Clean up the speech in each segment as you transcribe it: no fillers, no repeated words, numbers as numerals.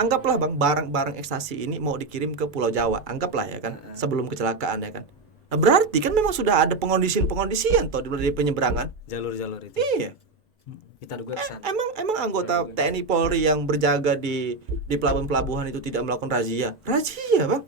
anggaplah bang, barang-barang ekstasi ini mau dikirim ke Pulau Jawa, anggaplah ya kan, sebelum kecelakaan ya kan. Nah berarti kan memang sudah ada pengondisian toh di penyeberangan. Jalur-jalur itu. Iya. Kita duga kesana. Emang anggota TNI Polri yang berjaga di pelabuhan-pelabuhan itu tidak melakukan razia? Razia bang.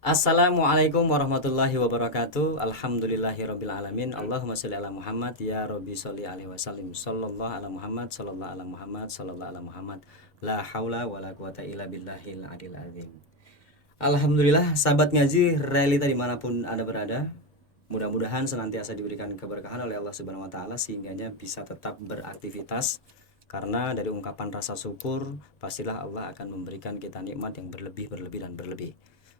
Assalamualaikum warahmatullahi wabarakatuh. Alhamdulillahirabbil alamin. Allahumma sholli ala Muhammad ya rabbi sholli alaihi wasallim. Sallallahu ala Muhammad, sallallahu ala Muhammad, sallallahu ala Muhammad. La haula wala quwata illa billahil adil azim. Alhamdulillah, sahabat ngaji realita dimanapun Anda berada, mudah-mudahan senantiasa diberikan keberkahan oleh Allah Subhanahu wa taala sehingganya bisa tetap beraktivitas, karena dari ungkapan rasa syukur pastilah Allah akan memberikan kita nikmat yang berlebih dan berlebih.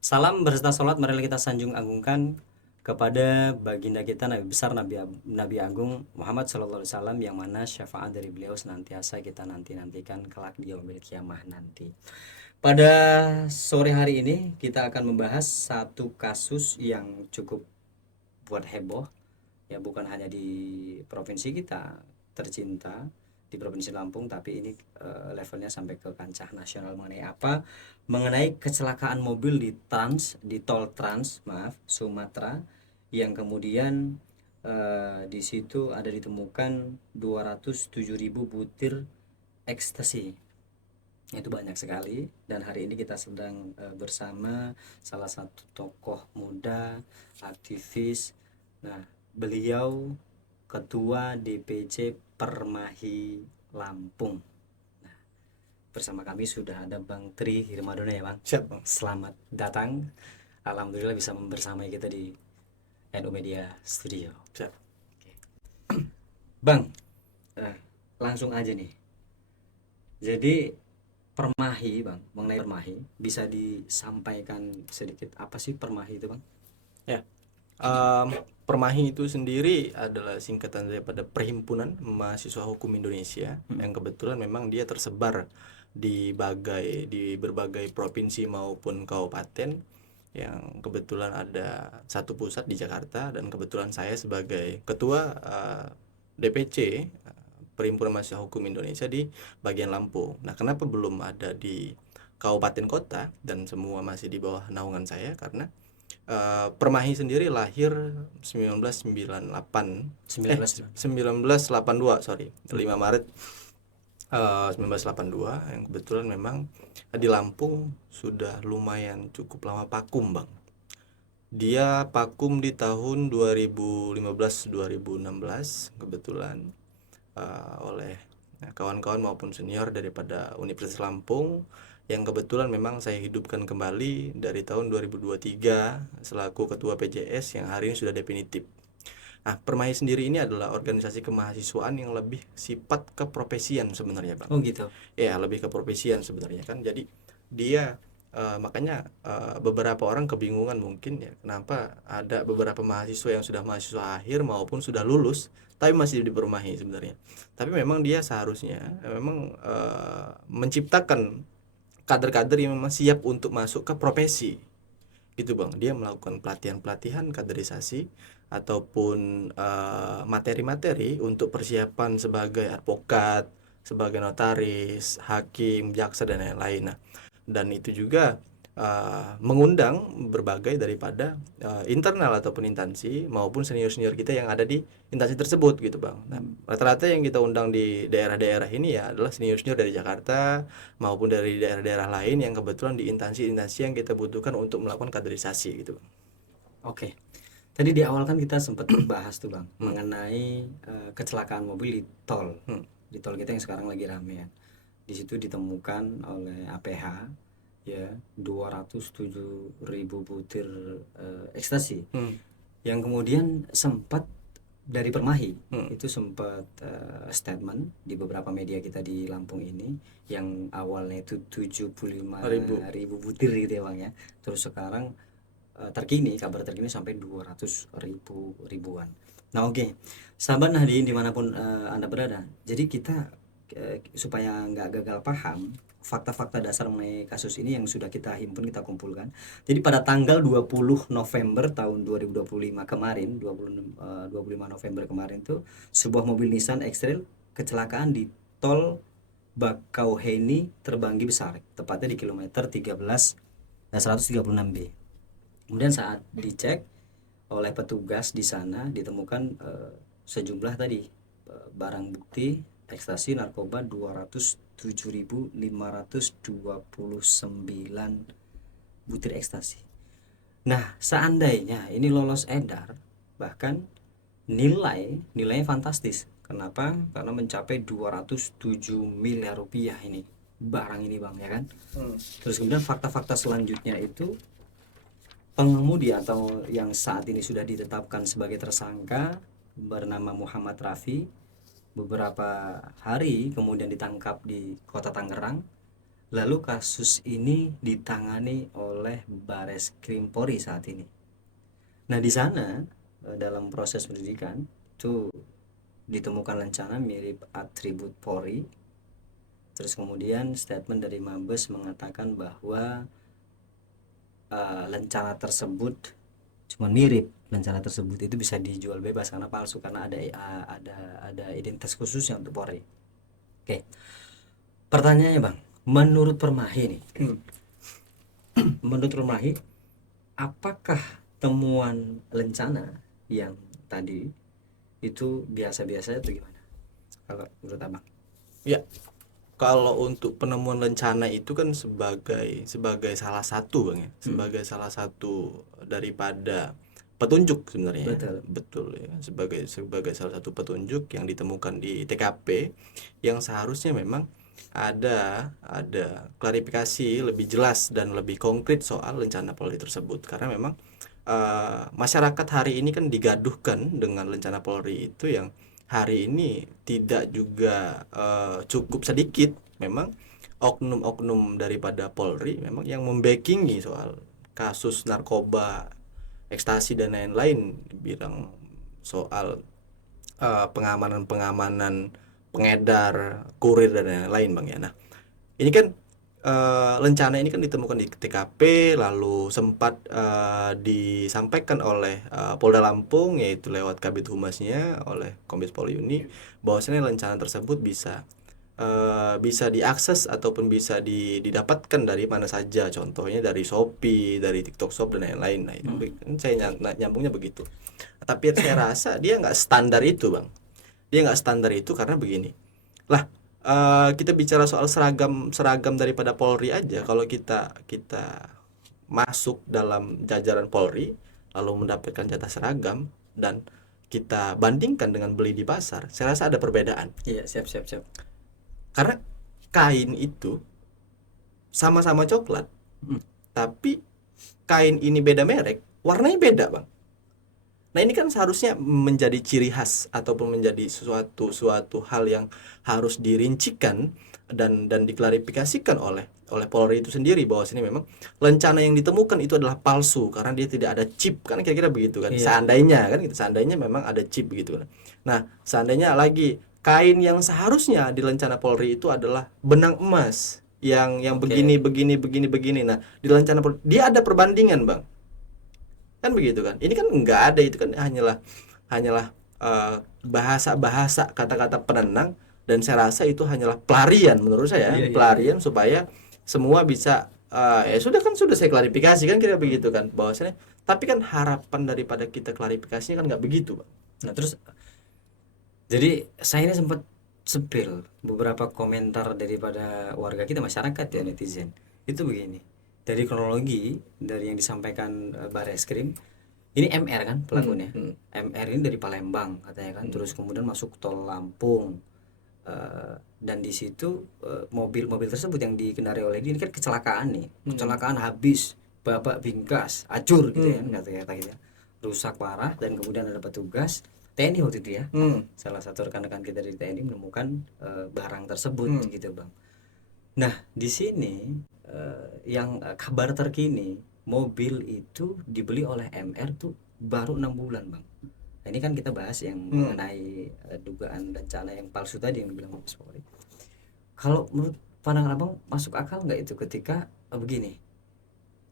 Salam berserta salat marilah kita sanjung agungkan kepada baginda kita Nabi besar Nabi Agung Muhammad sallallahu alaihi wasallam, yang mana syafaat dari beliau senantiasa kita nantikan kelak di yaumil kiamah nanti. Pada sore hari ini kita akan membahas satu kasus yang cukup buat heboh, ya, bukan hanya di provinsi kita tercinta di Provinsi Lampung, tapi ini levelnya sampai ke kancah nasional. Mengenai kecelakaan mobil di tol Trans Sumatera, yang kemudian di situ ada ditemukan 207.000 butir ekstasi. Itu banyak sekali, dan hari ini kita sedang bersama salah satu tokoh muda, aktivis. Nah, beliau Ketua DPC Permahi Lampung. Nah, bersama kami sudah ada Bang Tri Hirmadona ya Bang. Siap bang. Selamat datang. Alhamdulillah bisa membersamai kita di NU Media Studio. Siap. Bang, langsung aja nih. Jadi Permahi Bang, mengenai Permahi bisa disampaikan sedikit apa sih Permahi itu Bang? Ya. Permahi itu sendiri adalah singkatan daripada Perhimpunan Mahasiswa Hukum Indonesia, yang kebetulan memang dia tersebar di berbagai provinsi maupun kabupaten, yang kebetulan ada satu pusat di Jakarta, dan kebetulan saya sebagai ketua DPC Perhimpunan Mahasiswa Hukum Indonesia di bagian Lampung. Nah, kenapa belum ada di kabupaten kota dan semua masih di bawah naungan saya? Karena Permahi sendiri lahir 1982, 5 Maret 1982, yang kebetulan memang di Lampung sudah lumayan cukup lama vakum bang. Dia vakum di tahun 2015-2016 kebetulan oleh kawan-kawan maupun senior daripada Universitas Lampung, yang kebetulan memang saya hidupkan kembali dari tahun 2023 selaku ketua PJS yang hari ini sudah definitif. Nah, Permahi sendiri ini adalah organisasi kemahasiswaan yang lebih sifat keprofesian sebenarnya bang. Oh gitu. Ya, lebih keprofesian sebenarnya kan. Jadi dia makanya beberapa orang kebingungan mungkin ya, kenapa ada beberapa mahasiswa yang sudah mahasiswa akhir maupun sudah lulus tapi masih di Permahi sebenarnya. Tapi memang dia seharusnya memang menciptakan kader-kader yang memang siap untuk masuk ke profesi gitu bang. Dia melakukan pelatihan kaderisasi ataupun materi-materi untuk persiapan sebagai advokat, sebagai notaris, hakim, jaksa dan lain-lain. Nah, dan itu juga mengundang berbagai daripada internal ataupun instansi maupun senior-senior kita yang ada di instansi tersebut gitu bang. Nah, rata-rata yang kita undang di daerah-daerah ini ya adalah senior-senior dari Jakarta maupun dari daerah-daerah lain yang kebetulan di instansi-instansi yang kita butuhkan untuk melakukan kaderisasi gitu bang. Oke. Tadi di awal kan kita sempat bahas tuh Bang mengenai kecelakaan mobil di tol. Di tol kita yang sekarang lagi rame ya. Di situ ditemukan oleh APH ya 207.000 butir ekstasi. Yang kemudian sempat dari Permahi itu sempat statement di beberapa media kita di Lampung ini, yang awalnya itu 75.000 butir gitu ya Bang ya. Terus sekarang kabar terkini sampai 200.000 ribuan. Nah oke. Sahabat Nahdien dimanapun Anda berada, jadi kita supaya nggak gagal paham, fakta-fakta dasar mengenai kasus ini yang sudah kita himpun, kita kumpulkan. Jadi pada tanggal 20 November tahun 2025 kemarin, 25 November kemarin tuh sebuah mobil Nissan X-Trail kecelakaan di tol Bakauheni Terbanggi Besar, tepatnya di kilometer 13 dan 136B. Kemudian saat dicek oleh petugas di sana ditemukan sejumlah tadi barang bukti ekstasi narkoba 207.529 butir ekstasi. Nah, seandainya ini lolos edar, bahkan nilainya fantastis. Kenapa? Karena mencapai 207 miliar rupiah ini barang ini Bang, ya kan? Terus kemudian fakta-fakta selanjutnya itu pengemudi atau yang saat ini sudah ditetapkan sebagai tersangka bernama Muhammad Rafi beberapa hari kemudian ditangkap di Kota Tangerang. Lalu kasus ini ditangani oleh Bareskrim Polri saat ini. Nah, di sana dalam proses penyidikan itu ditemukan lencana mirip atribut Polri. Terus kemudian statement dari Mabes mengatakan bahwa lencana tersebut cuma mirip, lencana tersebut itu bisa dijual bebas karena palsu, karena ada identitas khususnya untuk Polri. Oke. Pertanyaannya Bang, menurut Permahi nih. Menurut Permahi, apakah temuan lencana yang tadi itu biasa-biasa atau gimana? Kalau menurut Abang? Ya, kalau untuk penemuan lencana itu kan sebagai salah satu Bang ya, sebagai salah satu daripada petunjuk sebenarnya. Betul ya, sebagai salah satu petunjuk yang ditemukan di TKP yang seharusnya memang ada klarifikasi lebih jelas dan lebih konkret soal lencana Polri tersebut, karena memang masyarakat hari ini kan digaduhkan dengan lencana Polri itu yang hari ini tidak juga cukup sedikit memang oknum-oknum daripada Polri memang yang membackingi soal kasus narkoba, ekstasi dan lain-lain, bilang soal pengamanan pengedar, kurir dan lain-lain Bang ya. Nah, ini kan lencana ini kan ditemukan di TKP, lalu sempat disampaikan oleh Polda Lampung, yaitu lewat Kabid Humasnya oleh Kombes Pol Yuni, bahwasanya lencana tersebut bisa diakses ataupun bisa didapatkan dari mana saja, contohnya dari Shopee, dari TikTok Shop dan lain-lain. Nah, itu saya nyambungnya begitu. Tapi saya rasa dia nggak standar itu Bang. Dia nggak standar itu karena begini lah, kita bicara soal seragam daripada Polri aja. Kalau kita masuk dalam jajaran Polri lalu mendapatkan jatah seragam dan kita bandingkan dengan beli di pasar, saya rasa ada perbedaan. Iya, siap. Karena kain itu sama-sama coklat, tapi kain ini beda merek, warnanya beda Bang. Nah, ini kan seharusnya menjadi ciri khas ataupun menjadi suatu hal yang harus dirincikan dan diklarifikasikan oleh Polri itu sendiri, bahwa sini memang lencana yang ditemukan itu adalah palsu karena dia tidak ada chip, kan kira-kira begitu kan. Seandainya kan gitu, seandainya memang ada chip begitu kan. Nah, seandainya lagi kain yang seharusnya di lencana Polri itu adalah benang emas yang begini. Nah, di lencana Polri dia ada perbandingan Bang, kan begitu kan. Ini kan enggak ada, itu kan hanyalah bahasa kata-kata penenang, dan saya rasa itu hanyalah pelarian menurut saya, pelarian supaya semua bisa ya sudah saya klarifikasi kan kira begitu kan, bahwasanya tapi kan harapan daripada kita klarifikasinya kan nggak begitu Bang. Nah, terus jadi saya ini sempat sepil beberapa komentar daripada warga kita, masyarakat ya, netizen itu begini. Dari kronologi dari yang disampaikan Bareskrim, ini MR kan pelakunya. MR ini dari Palembang katanya kan, terus kemudian masuk tol Lampung, dan di situ mobil tersebut yang dikendarai oleh dia ini kan kecelakaan nih, kecelakaan habis babak bingkas, acur gitu ya, kata kita rusak parah, dan kemudian ada petugas TNI waktu itu ya, salah satu rekan-rekan kita dari TNI menemukan barang tersebut gitu Bang. Nah, di sini yang kabar terkini, mobil itu dibeli oleh MR tuh baru 6 bulan Bang. Nah, ini kan kita bahas yang mengenai dugaan rencana yang palsu tadi yang dibilang Mabes Polri. Kalau menurut pandangan abang masuk akal nggak itu ketika begini,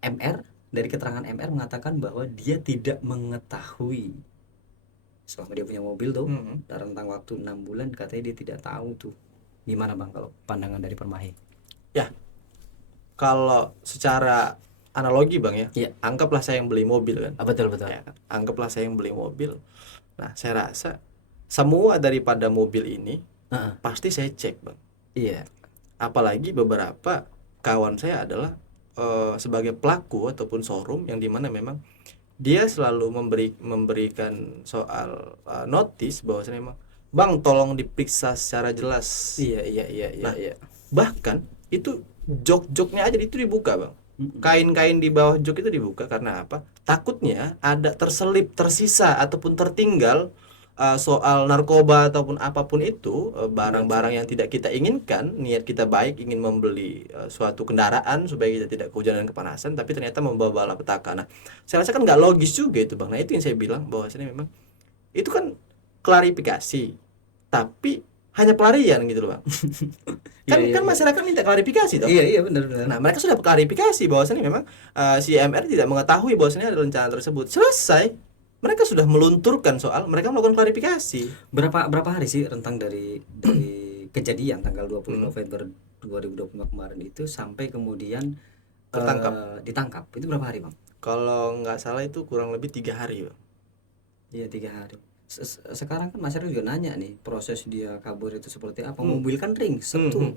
MR dari keterangan MR mengatakan bahwa dia tidak mengetahui selama dia punya mobil tuh dalam rentang waktu 6 bulan katanya dia tidak tahu tuh. Gimana bang kalau pandangan dari Permahi? Ya, kalau secara analogi bang ya, Iya. anggaplah saya yang beli mobil kan. Betul betul. Ya kan? Anggaplah saya yang beli mobil. Nah, saya rasa semua daripada mobil ini Heeh. pasti saya cek bang. Iya. Apalagi beberapa kawan saya adalah sebagai pelaku ataupun showroom yang dimana memang dia selalu memberikan soal notis bahwasanya memang bang tolong diperiksa secara jelas. Iya iya iya iya. Nah, Iya. bahkan itu jok-joknya aja itu dibuka bang, kain-kain di bawah jok itu dibuka karena apa? Takutnya ada terselip, tersisa ataupun tertinggal soal narkoba ataupun apapun itu, barang-barang yang tidak kita inginkan. Niat kita baik ingin membeli suatu kendaraan supaya kita tidak kehujanan dan kepanasan, tapi ternyata membawa malapetaka. Nah, saya rasa kan nggak logis juga itu bang. Nah, itu yang saya bilang bahwasanya memang itu kan klarifikasi, tapi hanya pelarian gitu loh bang. Kan Iya, kan iya. masyarakat minta klarifikasi toh. Iya iya benar benar. Nah, mereka sudah klarifikasi bahwasanya memang si MR tidak mengetahui bahwasanya ada rencana tersebut. Selesai. Mereka sudah melunturkan soal, mereka melakukan klarifikasi. Berapa hari sih rentang dari kejadian tanggal 20 November 2025 kemarin itu sampai kemudian ditangkap? Itu berapa hari bang? Kalau nggak salah itu kurang lebih 3 hari bang. Iya 3 hari. Sekarang kan masyarakat juga nanya nih proses dia kabur itu seperti apa. Mobil kan ringsek tuh.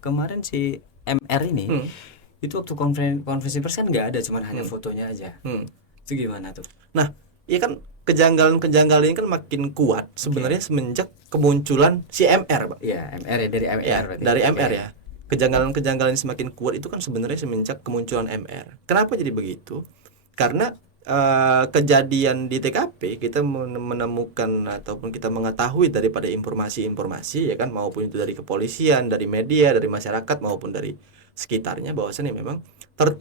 Kemarin si MR ini itu waktu konferensi pers kan nggak ada, cuman hanya fotonya aja. Itu gimana tuh? Nah, ya kan kejanggalan-kejanggalan ini kan makin kuat sebenarnya semenjak kemunculan si MR, Bang. Iya, MR ya dari MR Ya, berarti. dari MR ya. Kejanggalan-kejanggalan yang semakin kuat itu kan sebenarnya semenjak kemunculan MR. Kenapa jadi begitu? Karena kejadian di TKP kita menemukan ataupun kita mengetahui daripada informasi-informasi ya kan, maupun itu dari kepolisian, dari media, dari masyarakat maupun dari sekitarnya, bahwasannya memang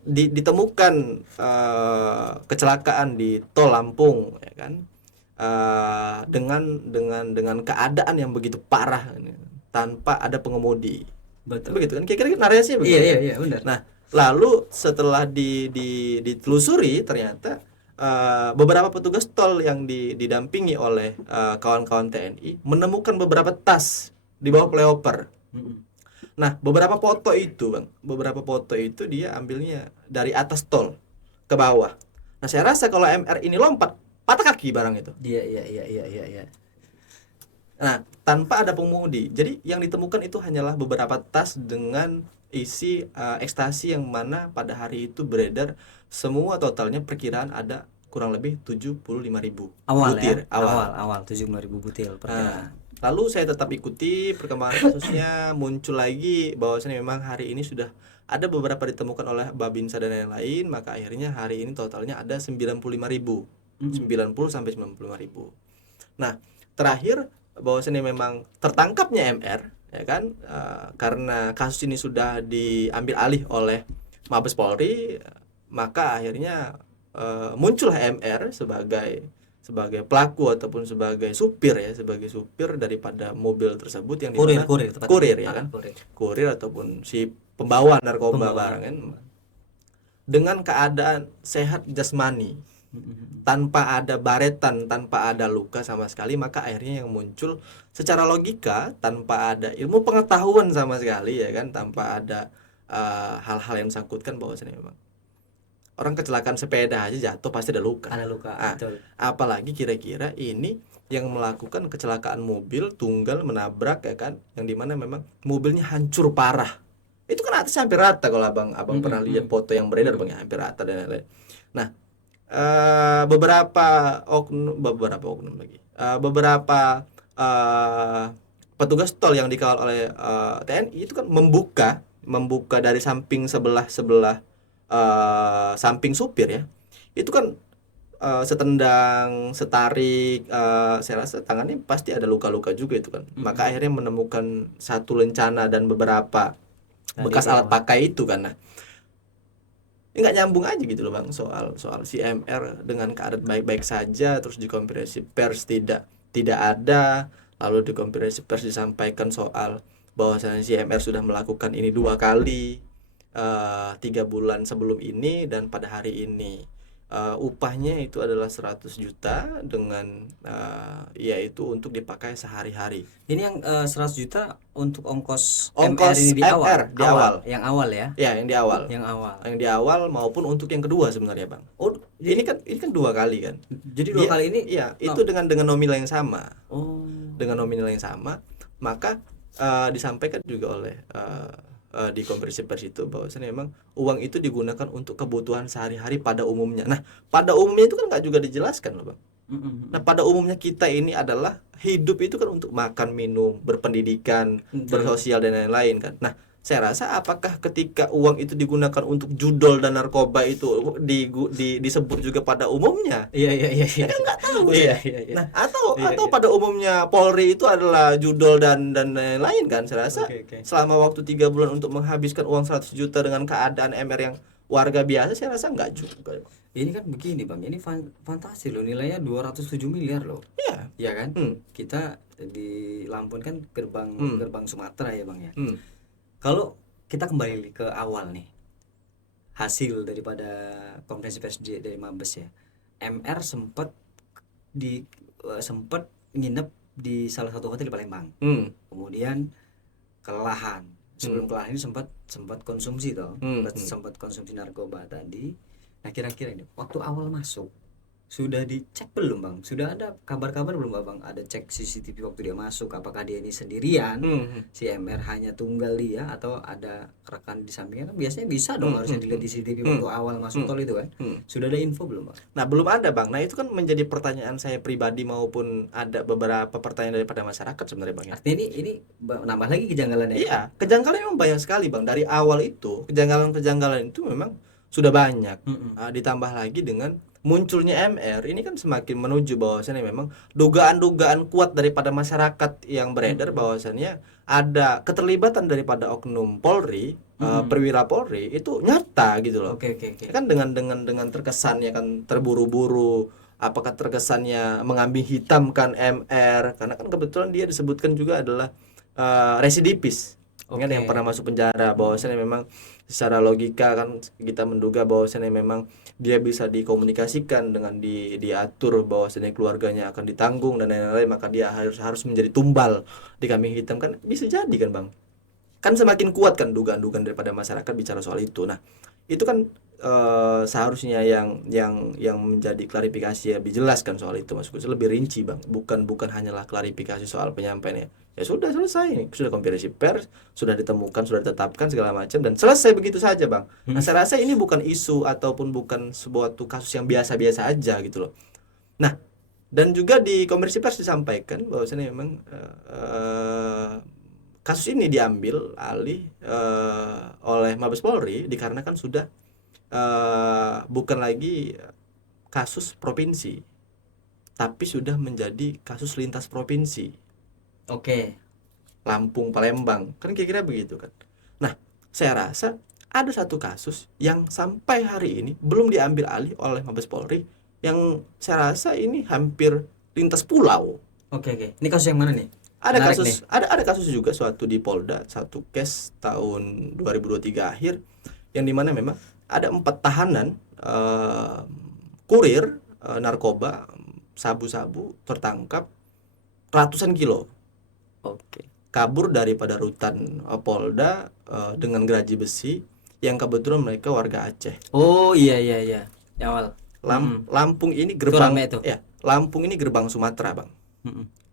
ditemukan kecelakaan di tol Lampung ya kan, dengan keadaan yang begitu parah tanpa ada pengemudi. Betul. Begitu kan kira-kira narasinya begitu. Iya iya benar. Nah, lalu setelah ditelusuri ternyata beberapa petugas tol yang didampingi oleh kawan-kawan TNI menemukan beberapa tas di bawah flyover. Nah, beberapa foto itu dia ambilnya dari atas tol ke bawah. Nah, saya rasa kalau MR ini lompat, patah kaki barang itu. Iya iya iya iya iya iya. Nah, tanpa ada pengemudi. Jadi yang ditemukan itu hanyalah beberapa tas dengan isi ekstasi yang mana pada hari itu beredar semua totalnya perkiraan ada kurang lebih 75.000 butir. Awal 75.000 butir perkiraan. Lalu saya tetap ikuti perkembangan kasusnya, muncul lagi bahwasanya memang hari ini sudah ada beberapa ditemukan oleh Babinsa dan lain-lain, maka akhirnya hari ini totalnya ada 95.000. 90 sampai 95.000. Nah, terakhir bahwasanya memang tertangkapnya MR ya kan, karena kasus ini sudah diambil alih oleh Mabes Polri, maka akhirnya muncullah MR sebagai pelaku ataupun sebagai supir daripada mobil tersebut yang dimana kurir ya kan, kurir ataupun si pembawa narkoba barang kan, dengan keadaan sehat jasmani, tanpa ada baretan, tanpa ada luka sama sekali, maka akhirnya yang muncul secara logika tanpa ada ilmu pengetahuan sama sekali ya kan, tanpa ada hal-hal yang disangkutkan bahwasanya memang orang kecelakaan sepeda aja jatuh pasti ada luka. Betul. Apalagi kira-kira ini yang melakukan kecelakaan mobil tunggal menabrak ya kan, yang dimana memang mobilnya hancur parah. Itu kan atasnya hampir rata kalau abang pernah lihat foto yang beredar bang ya, hampir rata dan lain-lain. Nah, beberapa oknum lagi, beberapa petugas tol yang dikawal oleh TNI itu kan membuka dari samping sebelah samping supir ya, itu kan setendang, setarik, saya rasa tangannya pasti ada luka-luka juga itu kan. Maka akhirnya menemukan satu lencana dan beberapa bekas alat pakai itu kan. Nah, ini nggak nyambung aja gitu loh bang, soal si MR dengan keadaan baik-baik saja, terus di konferensi pers tidak ada, lalu di konferensi pers disampaikan soal bahwasanya si MR sudah melakukan ini 2 kali 3 bulan sebelum ini dan pada hari ini. Upahnya itu adalah 100 juta dengan yaitu untuk dipakai sehari-hari. Ini yang 100 juta untuk ongkos Ongkos MR ini di awal. MR di awal. Yang awal ya. Ya, yang di awal. Yang di awal maupun untuk yang kedua sebenarnya, Bang. Oh, Ini kan 2 kali kan. jadi 2 kali ini. Iya, itu dengan nominal yang sama. Oh. Dengan nominal yang sama, maka disampaikan juga oleh di konferensi pers itu bahwasanya memang uang itu digunakan untuk kebutuhan sehari-hari pada umumnya. Nah, pada umumnya itu kan nggak juga dijelaskan loh, Bang. Nah, pada umumnya kita ini adalah hidup itu kan untuk makan, minum, berpendidikan, bersosial dan lain-lain kan. Nah, saya rasa apakah ketika uang itu digunakan untuk judol dan narkoba itu disebut juga pada umumnya? Iya. Ya kan nggak tahu. Iya. Nah, atau pada umumnya Polri itu adalah judol dan lain-lain kan. Saya rasa Oke. selama waktu 3 bulan untuk menghabiskan uang 100 juta dengan keadaan MR yang warga biasa, saya rasa nggak juga. Ini kan begini Bang, ini fantasi loh, nilainya 207 miliar loh. Iya. Iya kan? Kita di Lampung kan gerbang Sumatera ya Bang ya. Kalau kita kembali ke awal nih, hasil daripada konferensi pers dari Mabes ya, MR sempat nginep di salah satu hotel di Palembang. Kemudian kelelahan. Sebelum kelelahan ini sempat konsumsi toh, sempat konsumsi narkoba tadi. Nah kira-kira ini waktu awal masuk sudah dicek belum Bang? Sudah ada kabar-kabar belum Bang? Ada cek CCTV waktu dia masuk, apakah dia ini sendirian, si MR hanya tunggal dia atau ada rekan di sampingnya? Kan biasanya bisa dong, harusnya dilihat di CCTV waktu awal masuk tol itu kan. Sudah ada info belum Bang? Nah, belum ada Bang. Nah, itu kan menjadi pertanyaan saya pribadi maupun ada beberapa pertanyaan daripada masyarakat sebenarnya Bang ya. Artinya ini nambah lagi kejanggalannya. Iya, kejanggalan memang banyak sekali Bang. Dari awal itu, kejanggalan-kejanggalan itu memang sudah banyak. Ditambah lagi dengan munculnya MR, ini kan semakin menuju bahwasannya memang dugaan-dugaan kuat daripada masyarakat yang beredar bahwasannya ada keterlibatan daripada oknum Polri, perwira Polri itu nyata gitu loh. Oke. Kan dengan terkesannya kan terburu-buru, apakah terkesannya mengambing hitamkan MR karena kan kebetulan dia disebutkan juga adalah residivis. Kan yang pernah masuk penjara, bahwasannya memang secara logika kan kita menduga bahwasannya memang dia bisa dikomunikasikan dengan diatur bahwasannya keluarganya akan ditanggung dan lain-lain, maka dia harus menjadi tumbal di kambing hitam, kan bisa jadi kan Bang. Kan semakin kuat kan dugaan-dugaan daripada masyarakat bicara soal itu. Nah, itu kan seharusnya yang menjadi klarifikasi lebih jelas kan soal itu, maksudnya lebih rinci Bang, bukan hanyalah klarifikasi soal penyampaiannya. Ya sudah selesai, sudah konferensi pers, sudah ditemukan, sudah ditetapkan segala macam dan selesai begitu saja Bang. Nah, saya rasa ini bukan isu ataupun bukan sebuah kasus yang biasa-biasa aja gitu loh. Nah, dan juga di konferensi pers disampaikan bahwasanya memang kasus ini diambil alih oleh Mabes Polri dikarenakan sudah bukan lagi kasus provinsi, tapi sudah menjadi kasus lintas provinsi. Oke. Lampung, Palembang, kan kira-kira begitu kan. Nah, saya rasa ada satu kasus yang sampai hari ini belum diambil alih oleh Mabes Polri, yang saya rasa ini hampir lintas pulau. Oke. Ini kasus yang mana nih? Ada kasus nih. Ada kasus juga suatu di Polda, satu case tahun 2023 akhir, yang dimana memang ada 4 tahanan kurir narkoba sabu-sabu tertangkap ratusan kilo. Oke. Kabur daripada rutan Polda dengan geraji besi, yang kebetulan mereka warga Aceh. Oh iya. Yang awal. Lampung ini gerbang Lampung ini gerbang Sumatera Bang.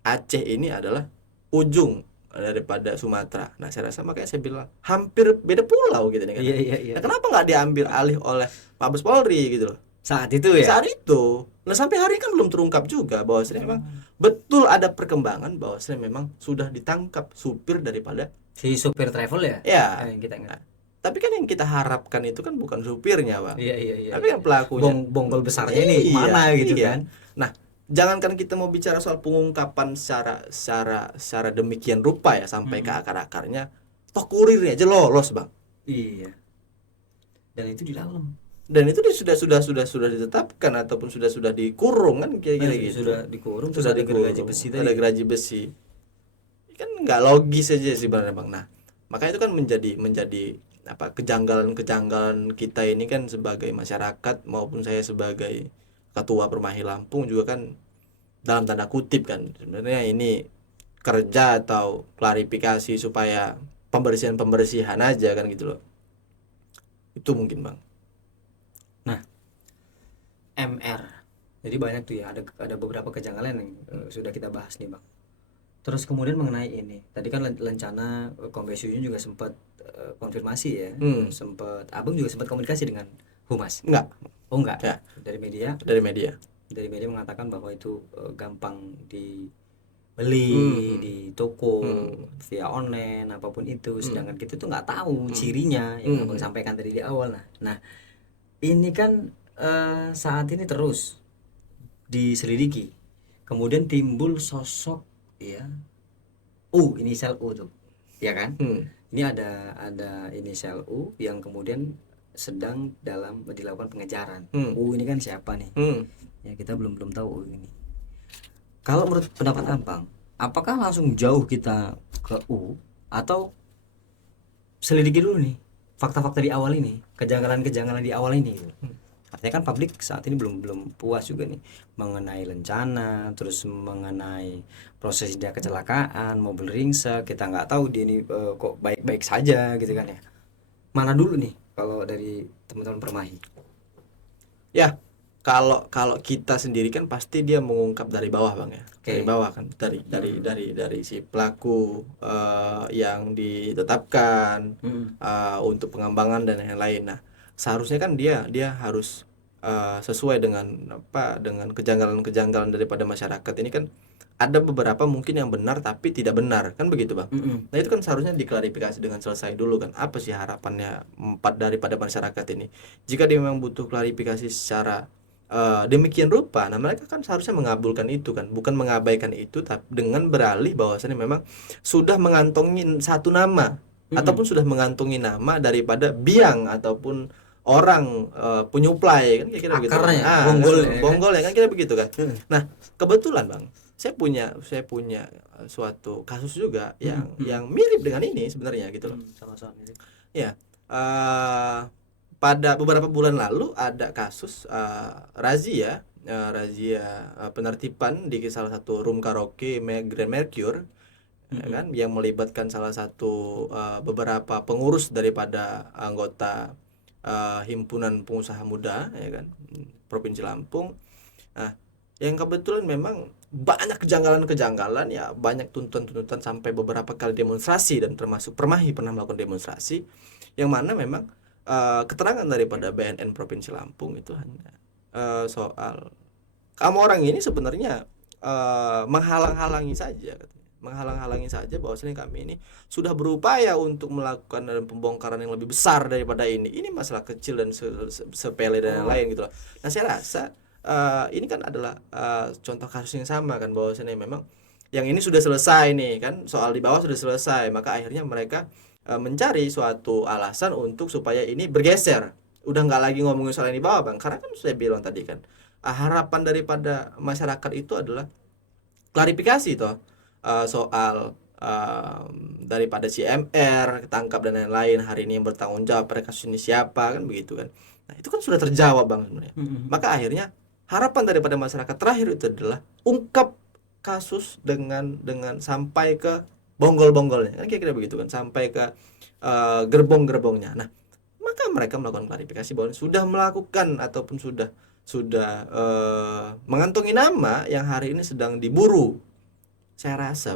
Aceh ini adalah ujung daripada Sumatera. Nah, saya rasa makanya saya bilang hampir beda pulau gitu nih kan. Iya. Nah, kenapa nggak diambil alih oleh Mabes Polri gitu loh? Saat itu ya. Saat itu. Nah, sampai hari kan belum terungkap juga bahwa memang betul ada perkembangan bahwa memang sudah ditangkap supir daripada si supir travel ya. Ya. Yang kita ingat. Tapi kan yang kita harapkan itu kan bukan supirnya Bang. Iya. Tapi kan pelakunya. Bonggol besarnya ini mana gitu kan. Nah, jangankan kita mau bicara soal pengungkapan secara demikian rupa ya sampai ke akar-akarnya, toh kurirnya aja lolos Bang. Iya. Dan itu di dalam. Dan itu sudah ditetapkan ataupun sudah dikurung kan kira-kira gitu. Sudah dikurung, sudah ada dikurung, gergaji besi tadi. Ada gergaji besi. kan nggak logis aja sih sebenarnya bang. Nah maka itu kan menjadi apa, kejanggalan kita ini kan sebagai masyarakat maupun saya sebagai ketua Permahi Lampung juga kan dalam tanda kutip kan sebenarnya ini kerja atau klarifikasi supaya pembersihan aja kan gitu loh. Itu mungkin bang. Nah, MR. Jadi banyak tuh ya, ada beberapa kejanggalan yang sudah kita bahas nih, Bang. Terus kemudian mengenai ini, tadi kan lencana Kombes Yuyun juga sempat konfirmasi ya, sempat Abang juga sempat komunikasi dengan Humas. Enggak. Oh enggak, Ya, dari media dari media. mengatakan bahwa itu gampang dibeli di toko via online apapun itu, sedangkan kita tuh nggak tahu cirinya yang Abang sampaikan tadi di awal. Nah, ini kan saat ini terus diselidiki, kemudian timbul sosok ya inisial U tuh, ya kan? Ini ada inisial U yang kemudian sedang dilakukan pengejaran. U ini kan siapa nih? Ya kita belum tahu U ini. Kalau menurut pendapat Abang, apakah langsung jauh kita ke U atau selidiki dulu nih fakta-fakta di awal ini, kejanggalan-kejanggalan di awal ini gitu. Artinya kan publik saat ini belum puas juga nih mengenai lencana, terus mengenai proses dia kecelakaan, mobil ringsek, kita nggak tahu dia ini kok baik-baik saja gitu kan ya. Mana dulu nih kalau dari teman-teman Permahi? Ya, kalau kita sendiri kan pasti dia mengungkap dari bawah bang ya. Dari bawah kan, dari si pelaku yang ditetapkan untuk pengembangan dan lain-lain. Nah seharusnya kan dia harus sesuai dengan kejanggalan daripada masyarakat ini kan. Ada beberapa mungkin yang benar tapi tidak benar kan begitu bang. Nah itu kan seharusnya diklarifikasi dengan selesai dulu kan, apa sih harapannya daripada masyarakat ini. Jika dia memang butuh klarifikasi secara demikian rupa, nah mereka kan seharusnya mengabulkan itu kan, bukan mengabaikan itu, tapi dengan beralih bahwasanya memang sudah mengantongi satu nama ataupun sudah mengantongi nama daripada biang ataupun orang penyuplai kan kira-kira begitu. Akarnya, bonggol ya kan kira begitu kan. Nah kebetulan bang, saya punya suatu kasus juga yang mirip dengan ini sebenarnya gitu loh. Sama-sama mirip. Ya, pada beberapa bulan lalu ada kasus razia penertiban di salah satu room karaoke Grand Mercure, ya kan, yang melibatkan salah satu beberapa pengurus daripada anggota himpunan pengusaha muda, ya kan, Provinsi Lampung. Nah, yang kebetulan memang banyak kejanggalan ya, banyak tuntutan sampai beberapa kali demonstrasi, dan termasuk Permahi pernah melakukan demonstrasi yang mana memang keterangan daripada BNN Provinsi Lampung itu hanya soal kamu orang ini sebenarnya menghalang-halangi saja katanya. Menghalang-halangi saja bahwasanya kami ini sudah berupaya untuk melakukan pembongkaran yang lebih besar daripada ini. Ini masalah kecil dan sepele dan lain gitu loh. Nah, saya rasa ini kan adalah contoh kasus yang sama kan, bahwasanya memang yang ini sudah selesai nih kan, soal di bawah sudah selesai, maka akhirnya mereka mencari suatu alasan untuk supaya ini bergeser, udah nggak lagi ngomongin soal yang di bawah bang, karena kan saya bilang tadi kan harapan daripada masyarakat itu adalah klarifikasi toh soal daripada si MR ketangkap dan lain-lain, hari ini yang bertanggung jawab pada kasus ini siapa kan begitu kan. Nah itu kan sudah terjawab bang sebenarnya. Maka akhirnya harapan daripada masyarakat terakhir itu adalah ungkap kasus dengan sampai ke bonggol-bonggolnya kan kira-kira begitu kan, sampai ke gerbong-gerbongnya. Nah maka mereka melakukan klarifikasi bahwa sudah melakukan ataupun sudah mengantongi nama yang hari ini sedang diburu. Saya rasa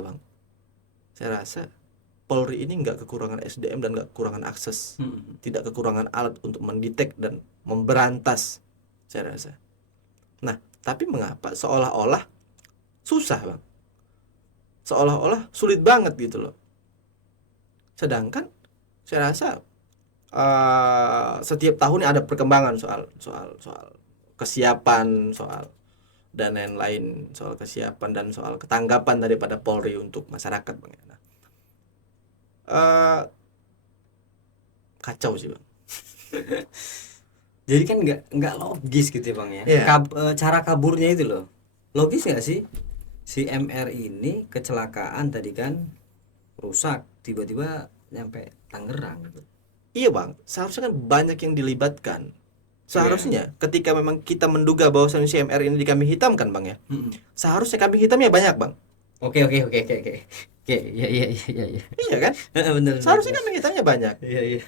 Polri ini nggak kekurangan SDM dan nggak kekurangan akses, tidak kekurangan alat untuk mendetek dan memberantas, saya rasa. Nah tapi mengapa seolah-olah susah bang, seolah-olah sulit banget gitu loh, sedangkan saya rasa setiap tahun ada perkembangan soal kesiapan, soal dan lain-lain, soal kesiapan dan soal ketanggapan daripada Polri untuk masyarakat bang. Nah, kacau sih bang. Jadi kan nggak logis gitu ya bang ya. Cara kaburnya itu loh, logis nggak sih si MR ini kecelakaan tadi kan rusak tiba-tiba nyampe Tangerang gitu. Iya bang, seharusnya kan banyak yang dilibatkan. Seharusnya ketika memang kita menduga bahwa si MR ini dikambing hitamkan bang ya, seharusnya kambing hitamnya banyak bang. Oke. Oke, iya. Iya kan? Bener. Seharusnya kambing hitamnya banyak. Iya.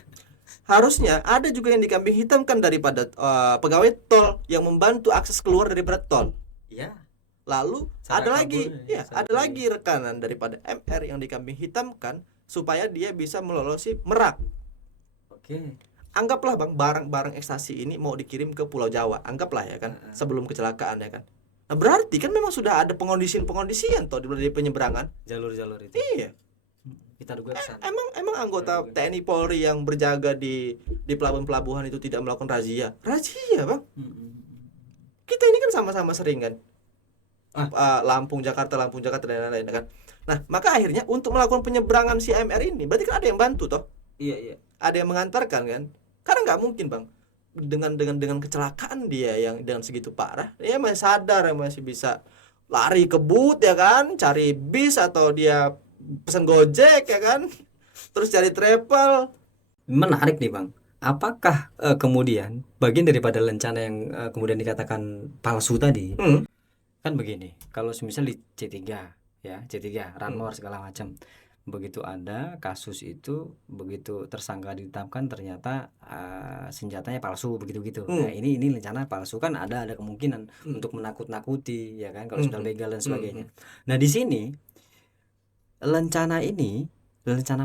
Harusnya ada juga yang dikambing hitamkan daripada pegawai tol yang membantu akses keluar daripada tol. Iya. Lalu Cara ada lagi, kabur, ya cara ada lagi rekanan daripada MR yang dikambing hitamkan supaya dia bisa melolosi Merak. Oke. Anggaplah bang, barang-barang ekstasi ini mau dikirim ke Pulau Jawa, anggaplah ya kan, sebelum kecelakaan ya kan. Nah berarti kan memang sudah ada pengondisian toh di penyeberangan. Jalur-jalur itu. Iya. Kita duga kesana. Emang anggota TNI Polri yang berjaga di pelabuhan-pelabuhan itu tidak melakukan razia? Razia bang. Kita ini kan sama-sama sering kan. Lampung Jakarta dan lain-lain kan. Nah maka akhirnya untuk melakukan penyeberangan si MR ini berarti kan ada yang bantu toh. Iya. Ada yang mengantarkan kan. Karena nggak mungkin bang dengan kecelakaan dia yang dengan segitu parah, dia masih sadar, masih bisa lari ke but ya kan, cari bis atau dia pesan Gojek ya kan, terus cari travel. Menarik nih bang, apakah kemudian bagian daripada rencana yang kemudian dikatakan palsu tadi? Kan begini, kalau misal di C3 ya, C3 Ranmor segala macam, begitu ada kasus itu, begitu tersangka ditetapkan ternyata senjatanya palsu begitu. Nah ini rencana palsu kan ada kemungkinan untuk menakut-nakuti ya kan, kalau sudah legal dan sebagainya. Nah di sini rencana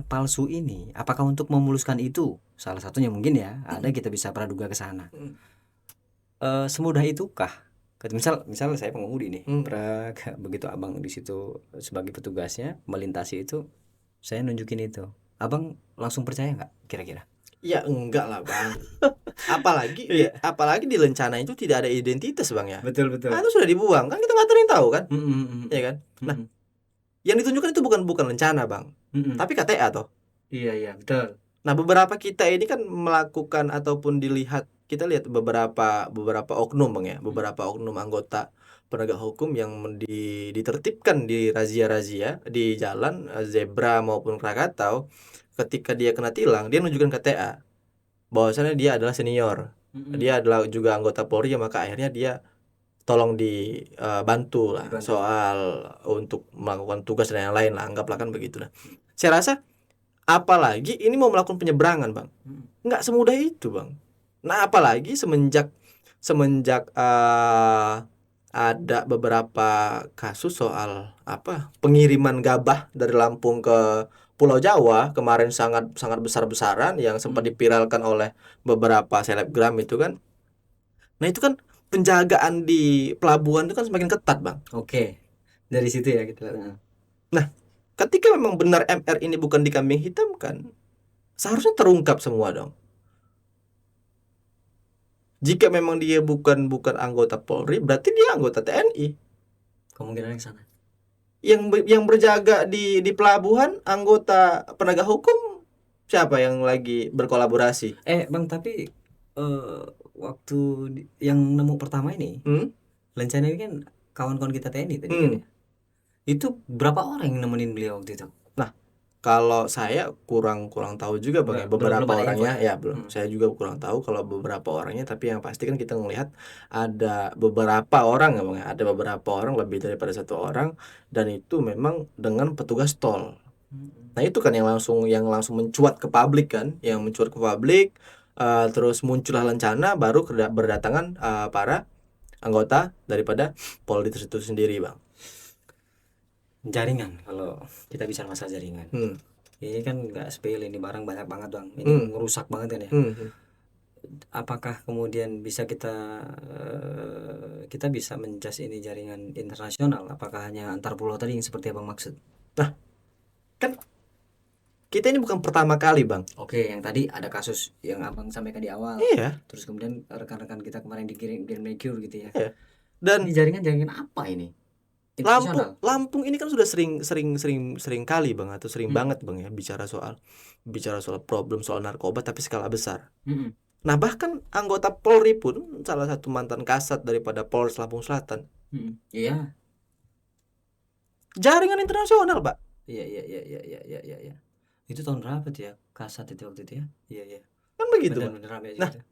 palsu ini apakah untuk memuluskan itu? Salah satunya mungkin ya, ada kita bisa praduga ke sana. Semudah itukah? Misal saya pengemudi nih, begitu abang di situ sebagai petugasnya melintasi itu, saya nunjukin itu, abang langsung percaya nggak kira-kira? Ya enggak lah bang. apalagi di rencana itu tidak ada identitas bang ya. Betul. Nah, itu sudah dibuang kan, kita nggak ada yang tahu kan. Ya kan. Nah yang ditunjukkan itu bukan rencana bang, tapi KTA toh. Iya betul. Nah beberapa kita ini kan melakukan ataupun kita lihat beberapa oknum bang ya, beberapa oknum anggota penegak hukum yang ditertibkan di razia-razia di jalan zebra maupun Krakatau. Ketika dia kena tilang, dia menunjukkan KTA bahwasannya dia adalah senior, dia adalah juga anggota Polri, maka akhirnya dia tolong dibantu lah soal untuk melakukan tugas dan yang lain lah, anggaplah kan begitu lah. Saya rasa apalagi ini mau melakukan penyeberangan bang, nggak semudah itu bang. Nah apalagi semenjak ada beberapa kasus soal pengiriman gabah dari Lampung ke Pulau Jawa kemarin sangat besar-besaran yang sempat dipiralkan oleh beberapa selebgram itu kan. Nah itu kan penjagaan di pelabuhan itu kan semakin ketat bang. Oke, dari situ ya kita. Nah ketika memang benar MR ini bukan dikambing hitamkan, seharusnya terungkap semua dong. Jika memang dia bukan anggota Polri, berarti dia anggota TNI. Kemungkinan ke sana. Yang berjaga di pelabuhan, anggota penegak hukum siapa yang lagi berkolaborasi? Bang, tapi waktu yang nemu pertama ini, rencana ini kan kawan-kawan kita TNI tadi kan ya. Itu berapa orang yang nemenin beliau waktu itu? Nah, kalau saya kurang tahu juga bang, beberapa orangnya ya belum. Saya juga kurang tahu kalau beberapa orangnya, tapi yang pasti kan kita melihat ada beberapa orang ya bang, ada beberapa orang, lebih daripada satu orang, dan itu memang dengan petugas tol. Nah itu kan yang langsung mencuat ke publik kan, terus muncullah rencana, baru berdatangan para anggota daripada Polri itu sendiri bang. Jaringan, kalau kita bicara masalah jaringan, ini kan nggak sepele, ini barang banyak banget bang, ini ngerusak banget kan ya. Apakah kemudian bisa kita bisa menjas ini jaringan internasional? Apakah hanya antar pulau tadi yang seperti abang maksud? Nah kan kita ini bukan pertama kali bang. Oke, yang tadi ada kasus yang abang sampaikan di awal. Iya. Terus kemudian rekan-rekan kita kemarin dikirim Mercure gitu ya. Iya. Dan ini jaringan apa ini? Lampung ini kan sudah sering kali bang, atau sering banget bang ya bicara soal problem soal narkoba tapi skala besar. Nah bahkan anggota Polri pun salah satu mantan kasat daripada Polres Lampung Selatan. Iya. Jaringan internasional pak. Iya, iya, iya, iya, iya, iya, iya, iya. Itu tahun berapa tuh ya? Kasat itu waktu itu ya? Iya, iya. Kan begitu bang. Benar-benar rame Nah, juga tuh.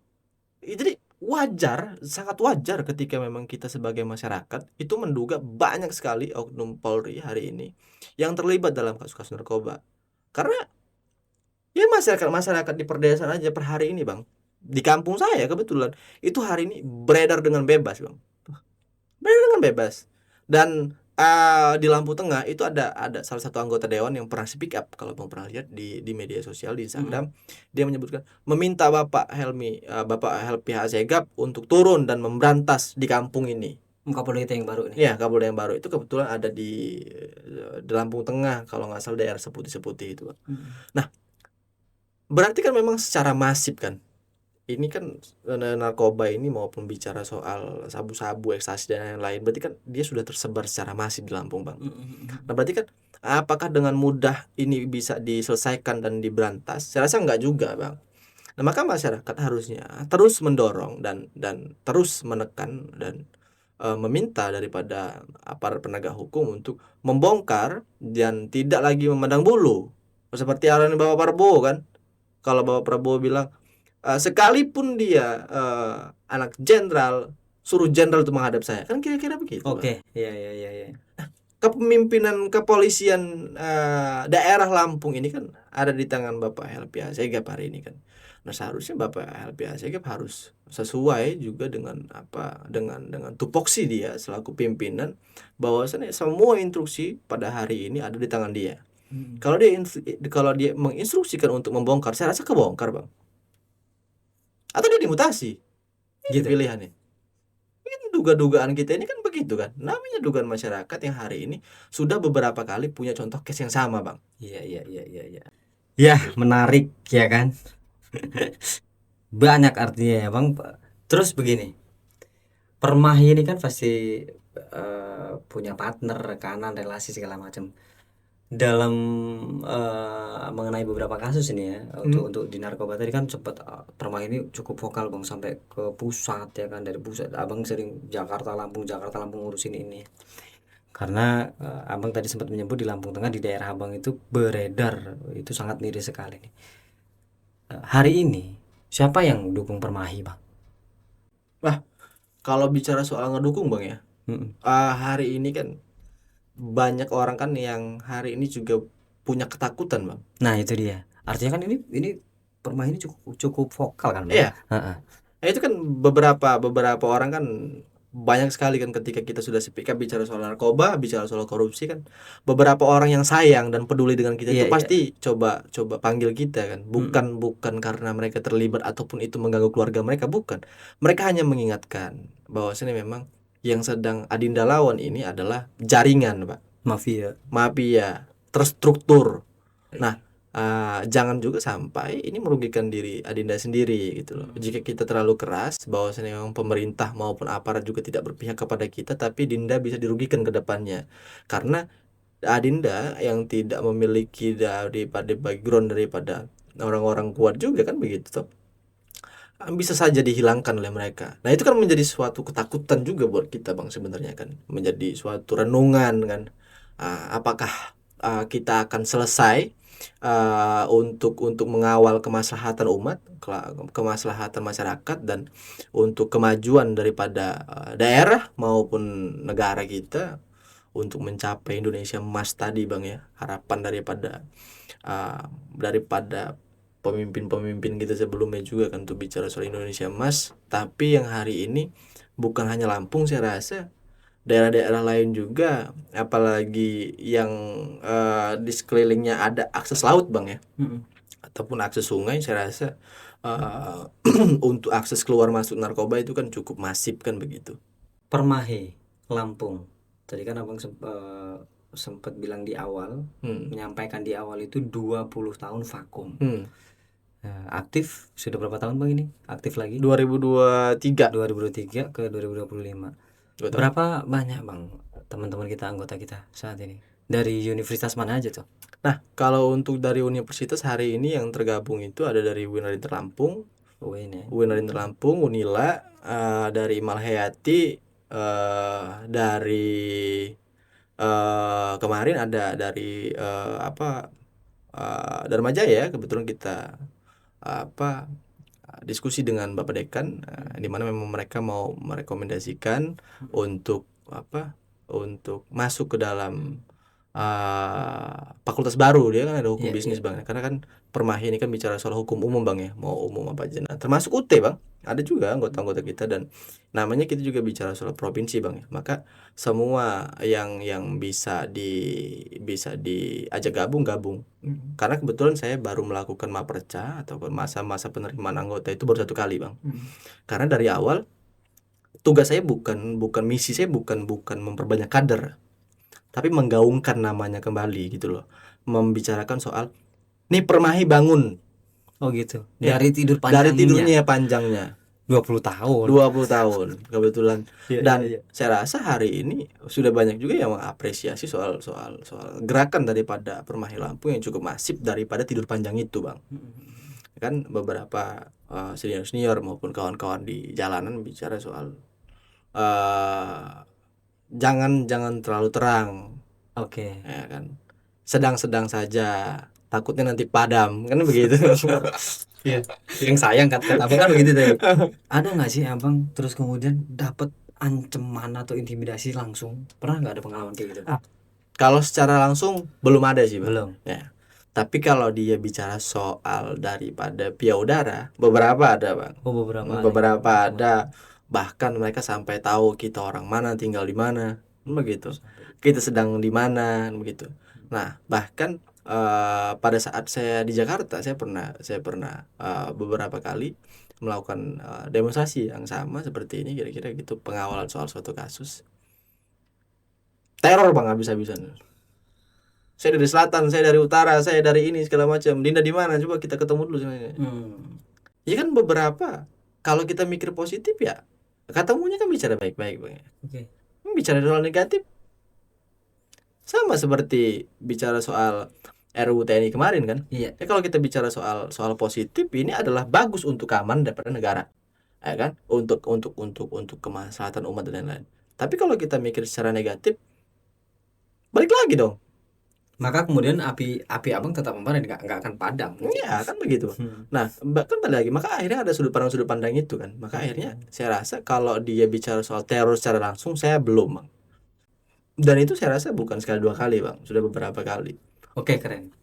jadi wajar, sangat wajar ketika memang kita sebagai masyarakat itu menduga banyak sekali oknum Polri hari ini yang terlibat dalam kasus-kasus narkoba. Karena ya masyarakat di perdesaan aja per hari ini bang, di kampung saya kebetulan itu hari ini beredar dengan bebas bang, beredar dengan bebas. Dan di Lampu Tengah itu ada salah satu anggota dewan yang pernah speak up, kalau bang pernah lihat di media sosial di Instagram, dia menyebutkan meminta Bapak Helpi Hasegap untuk turun dan memberantas di kampung ini. Kapolda kita yang baru nih. Ya, Kapolda yang baru itu kebetulan ada di Lampung Tengah kalau nggak salah daerah Seputih-Seputih itu bang. Nah, berarti kan memang secara masif kan ini kan narkoba ini maupun bicara soal sabu-sabu, ekstasi dan lain-lain, berarti kan dia sudah tersebar secara masif di Lampung bang. Nah berarti kan apakah dengan mudah ini bisa diselesaikan dan diberantas? Saya rasa enggak juga bang. Nah maka masyarakat harusnya terus mendorong dan terus menekan dan meminta daripada aparat penegak hukum untuk membongkar dan tidak lagi memandang bulu seperti arahan Bapak Prabowo kan. Kalau Bapak Prabowo bilang sekalipun dia anak jenderal, suruh jenderal untuk menghadap saya, kan kira-kira begitu bang. Oke, iya, iya, iya, iya. Kepemimpinan kepolisian daerah Lampung ini kan ada di tangan Bapak Helpi Hasegap hari ini kan. Nah seharusnya Bapak Helpi Hasegap harus sesuai juga dengan dengan tupoksi dia selaku pimpinan, bahwasannya semua instruksi pada hari ini ada di tangan dia. Kalau dia menginstruksikan untuk membongkar, saya rasa kebongkar bang. Atau dia dimutasi Gitu. pilihannya. Ini duga-dugaan kita ini kan begitu kan, namanya dugaan masyarakat yang hari ini sudah beberapa kali punya contoh case yang sama bang. Iya, iya, iya, iya, iya. Ya, menarik ya kan. Banyak artinya ya bang. Terus begini, Permai ini kan pasti punya partner, rekanan, relasi segala macam. Dalam mengenai beberapa kasus ini ya, untuk di narkoba tadi kan sempat Permai ini cukup vokal bang, sampai ke pusat ya kan, dari pusat abang sering Jakarta Lampung ngurusin ini. Karena abang tadi sempat menyebut di Lampung Tengah, di daerah abang itu beredar, itu sangat miris sekali nih. Hari ini siapa yang dukung Permai bang? Wah, kalau bicara soal ngedukung bang ya, hari ini kan banyak orang kan yang hari ini juga punya ketakutan bang. Nah itu dia, artinya kan ini Permai ini cukup vokal kan bang? Iya. Nah, itu kan beberapa orang kan banyak sekali kan ketika kita sudah speak up bicara soal narkoba, bicara soal korupsi kan, beberapa orang yang sayang dan peduli dengan kita itu Iya, pasti coba panggil kita kan, bukan karena mereka terlibat ataupun itu mengganggu keluarga mereka, bukan. Mereka hanya mengingatkan bahwasanya memang yang sedang Adinda lawan ini adalah jaringan pak, mafia terstruktur. Nah jangan juga sampai ini merugikan diri Adinda sendiri gitu loh. Jika kita terlalu keras, bahwasanya memang pemerintah maupun aparat juga tidak berpihak kepada kita, tapi Dinda bisa dirugikan ke depannya. Karena Adinda yang tidak memiliki daripada background daripada orang-orang kuat juga kan begitu toh, bisa saja dihilangkan oleh mereka. Nah itu kan menjadi suatu ketakutan juga buat kita bang sebenarnya kan, menjadi suatu renungan kan. Apakah kita akan selesai untuk mengawal kemaslahatan umat, kemaslahatan masyarakat, dan untuk kemajuan daripada daerah maupun negara kita untuk mencapai Indonesia emas tadi bang ya, harapan daripada pemimpin-pemimpin kita sebelumnya juga kan, untuk bicara soal Indonesia emas. Tapi yang hari ini bukan hanya Lampung, saya rasa daerah-daerah lain juga, apalagi yang di sekelilingnya ada akses laut bang ya, ataupun akses sungai, saya rasa untuk akses keluar masuk narkoba itu kan cukup masif kan begitu. Permai Lampung tadi kan abang sempat bilang di awal, menyampaikan di awal itu 20 tahun vakum. Aktif sudah berapa tahun bang ini? Aktif lagi 2023 ke 2025. Berapa banyak bang teman-teman kita, anggota kita saat ini? Dari universitas mana aja tuh? Nah kalau untuk dari universitas hari ini yang tergabung itu ada dari UIN Lampung, UIN Lampung, Unila, dari Malhayati, dari kemarin ada dari Dharmajaya, kebetulan kita apa diskusi dengan Bapak Dekan, di mana memang mereka mau merekomendasikan untuk untuk masuk ke dalam fakultas baru. Dia kan ada hukum Iya, bisnis iya. Bang, karena kan Permai ini kan bicara soal hukum umum Bang ya, mau umum apa aja. Nah, termasuk UT Bang, ada juga anggota-anggota kita, dan namanya kita juga bicara soal provinsi Bang ya. Maka semua yang bisa diajak gabung, karena kebetulan saya baru melakukan Maperca atau masa-masa penerimaan anggota itu baru 1 kali Bang. Karena dari awal tugas saya bukan misi saya bukan memperbanyak kader, tapi menggaungkan namanya kembali gitu loh, membicarakan soal nih Permahi bangun Oh gitu. ya, Dari tidur dari panjangnya tidurnya panjangnya 20 tahun. 20 tahun kebetulan. Iya, Dan iya, iya. saya rasa hari ini sudah banyak juga yang mengapresiasi soal gerakan daripada Permahi Lampung yang cukup masif daripada tidur panjang itu Bang. Kan beberapa senior maupun kawan-kawan di jalanan bicara soal jangan terlalu terang, Oke. ya kan, sedang-sedang saja, takutnya nanti padam, kan begitu. Iya. Yang sayang kata abang kan begitu tadi. Ada nggak sih abang terus kemudian dapat ancaman atau intimidasi langsung? Pernah nggak ada pengalaman kayak gitu? Kalau secara langsung belum ada sih Bang. Belum. Ya. Tapi kalau dia bicara soal daripada pia udara, beberapa ada Bang. Oh beberapa ada. Beberapa ada, bahkan mereka sampai tahu kita orang mana, tinggal di mana, begitu. Kita sedang di mana, begitu. Nah, bahkan pada saat saya di Jakarta, saya pernah beberapa kali melakukan demonstrasi yang sama seperti ini, kira-kira gitu, pengawalan soal suatu kasus. Teror Bang, habis-habisan. Saya dari selatan, saya dari utara, saya dari ini segala macam. Dinda di mana? Coba kita ketemu dulu sebenarnya. Ya kan beberapa, kalau kita mikir positif ya ketemunya kan bicara baik-baik Bang. Oke. Bicara soal negatif sama seperti bicara soal RUU TNI kemarin kan. Iya. Kalau kita bicara soal positif, ini adalah bagus untuk keamanan daripada negara, ya kan, untuk kemaslahatan umat dan lain-lain. Tapi kalau kita mikir secara negatif, balik lagi dong. Maka kemudian api abang tetap membara, nggak akan padam. Iya kan begitu. Nah, bahkan balik lagi, maka akhirnya ada sudut pandang itu kan. Maka akhirnya saya rasa kalau dia bicara soal teror secara langsung, saya belum Bang. Dan itu saya rasa bukan sekali 2 kali Bang, sudah beberapa kali. Oke, keren.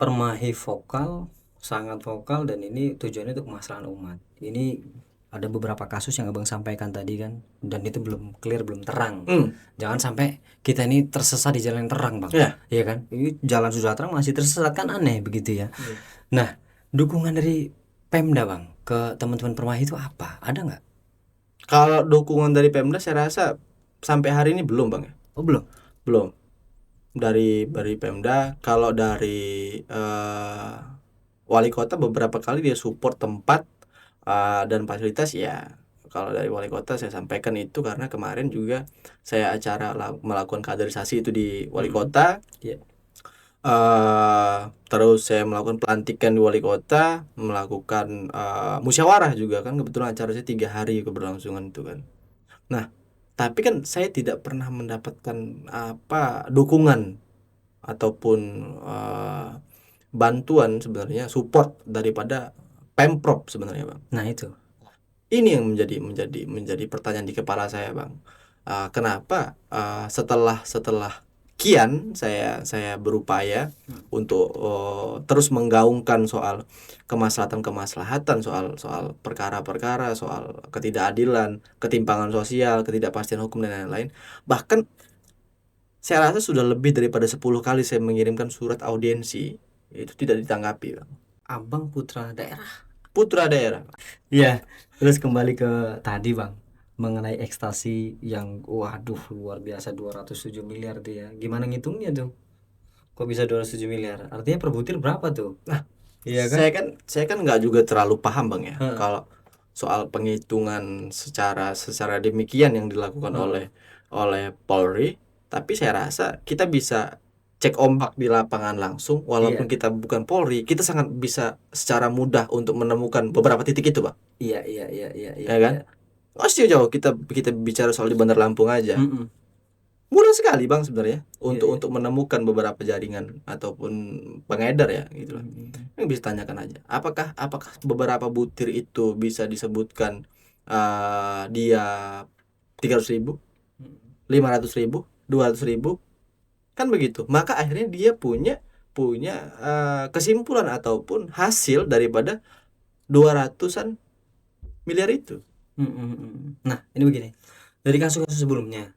Permahi vokal, sangat vokal, dan ini tujuannya untuk kemaslahatan umat. Ini ada beberapa kasus yang abang sampaikan tadi kan, dan itu belum clear, belum terang. Jangan sampai kita ini tersesat di jalan yang terang Bang. Iya kan? Ini jalan sudah terang masih tersesat, kan aneh begitu ya. Nah, dukungan dari Pemda Bang ke teman-teman Permahi itu apa? Ada nggak? Kalau dukungan dari Pemda saya rasa sampai hari ini belum Bang ya. Oh belum. Dari Pemda. Kalau dari wali kota beberapa kali dia support tempat dan fasilitas ya. Kalau dari wali kota saya sampaikan itu karena kemarin juga saya acara melakukan kaderisasi itu di wali kota. Terus saya melakukan pelantikan di wali kota, melakukan musyawarah juga kan, kebetulan acara saya 3 hari keberlangsungan itu kan. Nah, tapi kan saya tidak pernah mendapatkan dukungan ataupun bantuan sebenarnya, support daripada Pemprov sebenarnya Bang. Nah itu. Ini yang menjadi pertanyaan di kepala saya Bang. Kenapa setelah kian saya berupaya untuk terus menggaungkan soal kemaslahatan, soal perkara-perkara, soal ketidakadilan, ketimpangan sosial, ketidakpastian hukum dan lain-lain. Bahkan saya rasa sudah lebih daripada 10 kali saya mengirimkan surat audiensi, itu tidak ditanggapi Bang. Abang putra daerah. Iya. Terus kembali ke tadi Bang, mengenai ekstasi yang waduh luar biasa 207 miliar tuh ya. Gimana ngitungnya tuh? Kok bisa 207 miliar? Artinya per butir berapa tuh? Nah, iya kan? Saya kan nggak juga terlalu paham Bang ya. Kalau soal penghitungan secara demikian yang dilakukan oleh Polri, tapi saya rasa kita bisa cek ombak di lapangan langsung, walaupun kita bukan Polri, kita sangat bisa secara mudah untuk menemukan beberapa titik itu Bang. Iya. Ya kan? Masih jauh kita bicara soal di Bandar Lampung aja. mudah sekali bang sebenarnya untuk Iya. untuk menemukan beberapa jaringan ataupun pengedar ya gitu loh. Mm-mm. Yang bisa tanyakan aja, apakah beberapa butir itu bisa disebutkan dia 300.000, 500.000, 200.000, kan begitu. Maka akhirnya dia punya punya kesimpulan ataupun hasil daripada 200-an miliar itu. Mm-mm. Nah, ini begini. Dari kasus-kasus sebelumnya,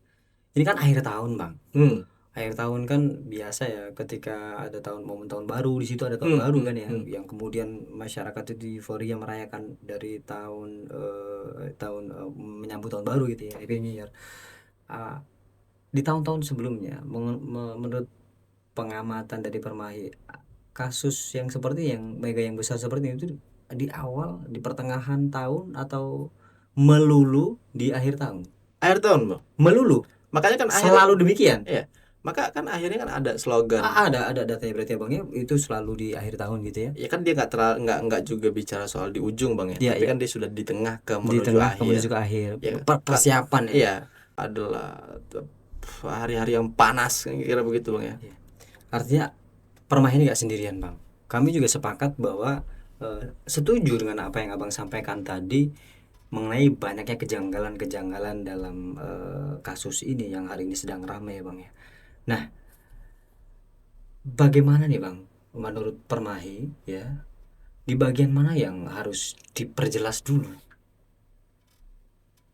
ini kan akhir tahun, Bang. Hmm. Akhir tahun kan biasa ya, ketika ada momen tahun baru, di situ ada tahun Hmm, baru hmm, kan ya, hmm. yang kemudian masyarakat itu euforia merayakan dari menyambut tahun baru gitu ya, Happy New Year. Ah, di tahun-tahun sebelumnya, menurut pengamatan dari Permahi, kasus yang seperti yang mega yang besar seperti itu di awal, di pertengahan tahun, atau melulu di akhir tahun? Akhir tahun bang, Melulu, makanya kan akhirnya, selalu demikian. ya maka kan akhirnya kan ada slogan. Ada datanya berarti abangnya itu selalu di akhir tahun gitu ya? Ya kan dia nggak juga bicara soal di ujung bang ya, Iya, tapi iya. kan dia sudah di tengah ke Di menuju tengah ke akhir. menuju ke akhir, Ya persiapan ya. iya, adalah hari-hari yang panas kira begitu bang ya. Iya. Artinya Permai ini nggak sendirian bang. Kami juga sepakat bahwa setuju dengan apa yang abang sampaikan tadi mengenai banyaknya kejanggalan-kejanggalan dalam kasus ini yang hari ini sedang ramai ya bang ya. Nah, bagaimana nih bang, menurut Permahi ya, di bagian mana yang harus diperjelas dulu?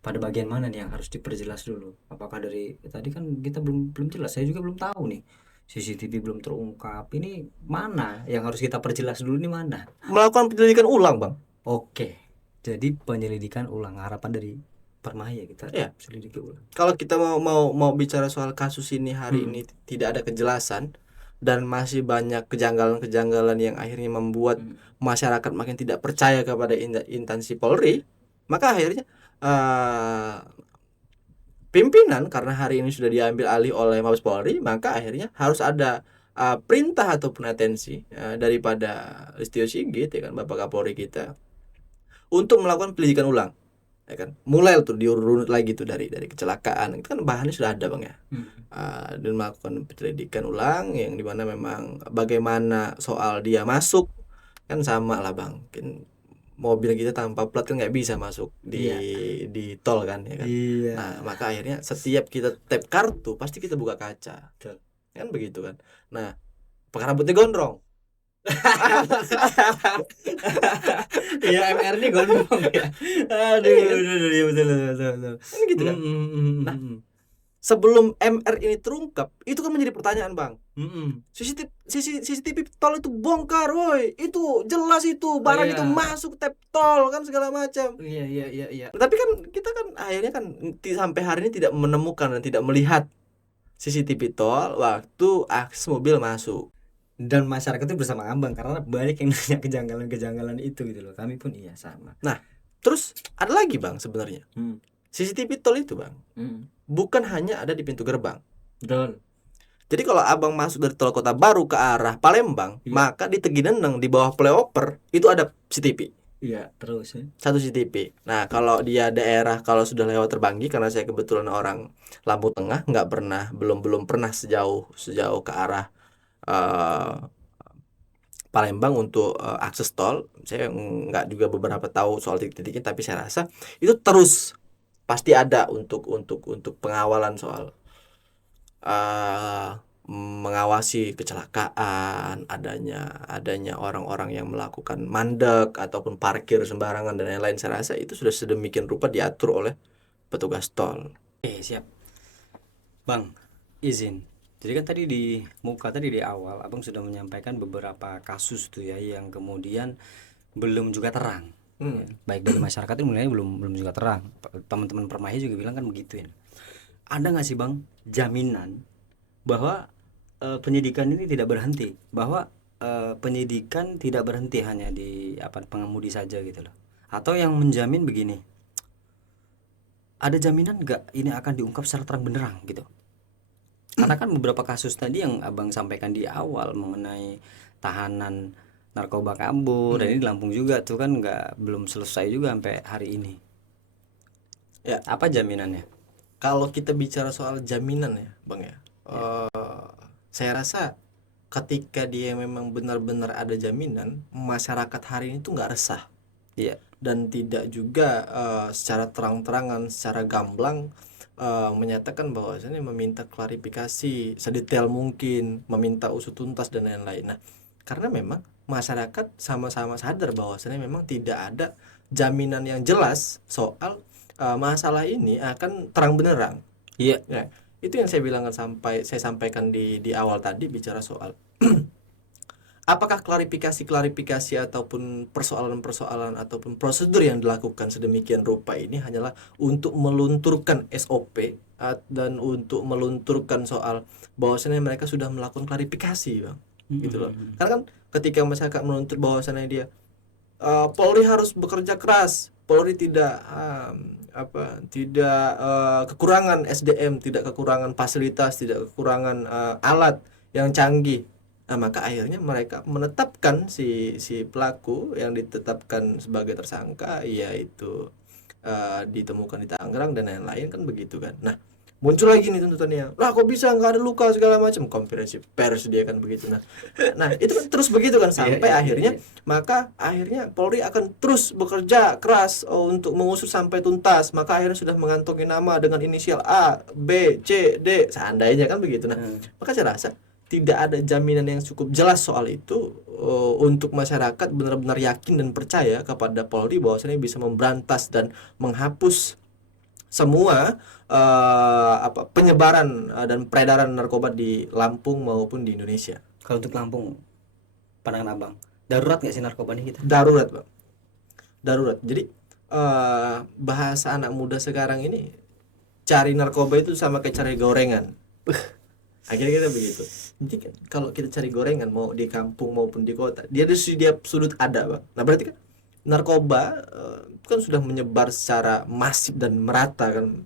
Pada bagian mana nih yang harus diperjelas dulu? Apakah dari tadi kan kita belum belum jelas, saya juga belum tahu nih. CCTV belum terungkap. Ini mana yang harus kita perjelas dulu, nih mana? Melakukan penyelidikan ulang bang. Oke. Jadi penyelidikan ulang, harapan dari Permai ya, kita Ya, selidiki ulang. kalau kita mau bicara soal kasus ini hari ini tidak ada kejelasan dan masih banyak kejanggalan-kejanggalan yang akhirnya membuat masyarakat makin tidak percaya kepada instansi Polri, maka akhirnya pimpinan, karena hari ini sudah diambil alih oleh Mabes Polri, maka akhirnya harus ada perintah ataupun atensi daripada Listio Sigit ya kan, Bapak Kapolri kita, untuk melakukan penyelidikan ulang ya kan, mulai tuh diurut lagi tuh dari kecelakaan itu kan bahannya sudah ada bang ya. Dan melakukan penyelidikan ulang yang dimana memang bagaimana soal dia masuk kan sama lah bang, mungkin mobil kita tanpa plat kan nggak bisa masuk Iya. di tol kan ya kan. Iya. Nah maka akhirnya setiap kita tap kartu pasti kita buka kaca Betul. kan begitu kan. Nah perkara putih gondrong. Iya, MR ini gondrong ya. Aduh, iya betul betul. Kan gitu kan. Nah sebelum MR ini terungkap itu kan menjadi pertanyaan bang. CCTV tol itu bongkar, woi, itu jelas itu barang itu masuk tap tol kan segala macam. Iya. Tapi kan kita kan akhirnya kan sampai hari ini tidak menemukan dan tidak melihat CCTV tol waktu akses mobil masuk. Dan masyarakat itu bersama abang karena banyak yang nanya kejanggalan-kejanggalan itu gitu loh. Kami pun iya sama. Nah, terus ada lagi bang sebenarnya. CCTV tol itu bang bukan hanya ada di pintu gerbang. Betul. Jadi kalau abang masuk dari tol Kota Baru ke arah Palembang, maka di Tegineneng di bawah flyover itu ada CCTV. Iya, terus ya. Satu CCTV. Nah, kalau dia daerah, kalau sudah lewat Terbanggi, karena saya kebetulan orang Lampung Tengah, belum pernah sejauh ke arah Palembang untuk akses tol. Saya nggak juga beberapa tahu soal titik-titiknya, tapi saya rasa itu terus pasti ada untuk pengawalan soal mengawasi kecelakaan, adanya orang-orang yang melakukan mandek ataupun parkir sembarangan dan lain-lain. Saya rasa itu sudah sedemikian rupa diatur oleh petugas tol. Siap. Bang, izin. Jadi kan tadi di awal abang sudah menyampaikan beberapa kasus tuh ya yang kemudian belum juga terang. Ya, baik dari masyarakat itu mulai belum juga terang. Teman-teman Permai juga bilang kan begitu ya. Ada nggak sih bang jaminan bahwa penyidikan ini tidak berhenti, bahwa penyidikan tidak berhenti hanya di pengemudi saja gitu loh, atau yang menjamin begini, ada jaminan nggak ini akan diungkap secara terang benderang gitu? Karena kan beberapa kasus tadi yang abang sampaikan di awal mengenai tahanan narkoba kabur dan ini di Lampung juga tuh kan belum selesai juga sampai hari ini. Ya, apa jaminannya? kalau kita bicara soal jaminan ya Bang ya, saya rasa ketika dia memang benar-benar ada jaminan, masyarakat hari ini tuh nggak resah Iya. dan tidak juga secara terang-terangan, secara gamblang menyatakan bahwasanya meminta klarifikasi sedetail mungkin, meminta usut tuntas dan lain-lain. Nah, karena memang masyarakat sama-sama sadar bahwasanya memang tidak ada jaminan yang jelas soal masalah ini akan terang benerang. Iya. Ya, itu yang saya sampaikan di awal tadi bicara soal apakah klarifikasi ataupun persoalan-persoalan ataupun prosedur yang dilakukan sedemikian rupa ini hanyalah untuk melunturkan SOP dan untuk melunturkan soal bahwasannya mereka sudah melakukan klarifikasi, Bang. Gitu loh. Karena kan ketika masyarakat menuntut bahwasannya dia Polri harus bekerja keras, Polri tidak kekurangan SDM, tidak kekurangan fasilitas, tidak kekurangan alat yang canggih. Nah, maka akhirnya mereka menetapkan si pelaku yang ditetapkan sebagai tersangka, yaitu ditemukan di Tangerang dan lain-lain, kan begitu kan. Nah, muncul lagi nih tuntutannya, lah kok bisa nggak ada luka segala macam, konferensi pers dia kan begitu. Nah itu kan terus begitu kan sampai akhirnya maka akhirnya Polri akan terus bekerja keras untuk mengusut sampai tuntas, maka akhirnya sudah mengantongi nama dengan inisial A, B, C, D seandainya kan begitu. Nah, maka saya rasa tidak ada jaminan yang cukup jelas soal itu untuk masyarakat benar-benar yakin dan percaya kepada Polri bahwasanya bisa memberantas dan menghapus semua penyebaran dan peredaran narkoba di Lampung maupun di Indonesia. Kalau untuk Lampung, pandangan Abang, darurat nggak sih narkoba ini kita? Darurat, Bang. Darurat. Jadi bahasa anak muda sekarang ini cari narkoba itu sama kayak cari gorengan. Akhirnya kita begitu. Jadi kalau kita cari gorengan mau di kampung maupun di kota, dia di setiap sudut ada, Bang. Nah, berarti kan narkoba kan sudah menyebar secara masif dan merata kan.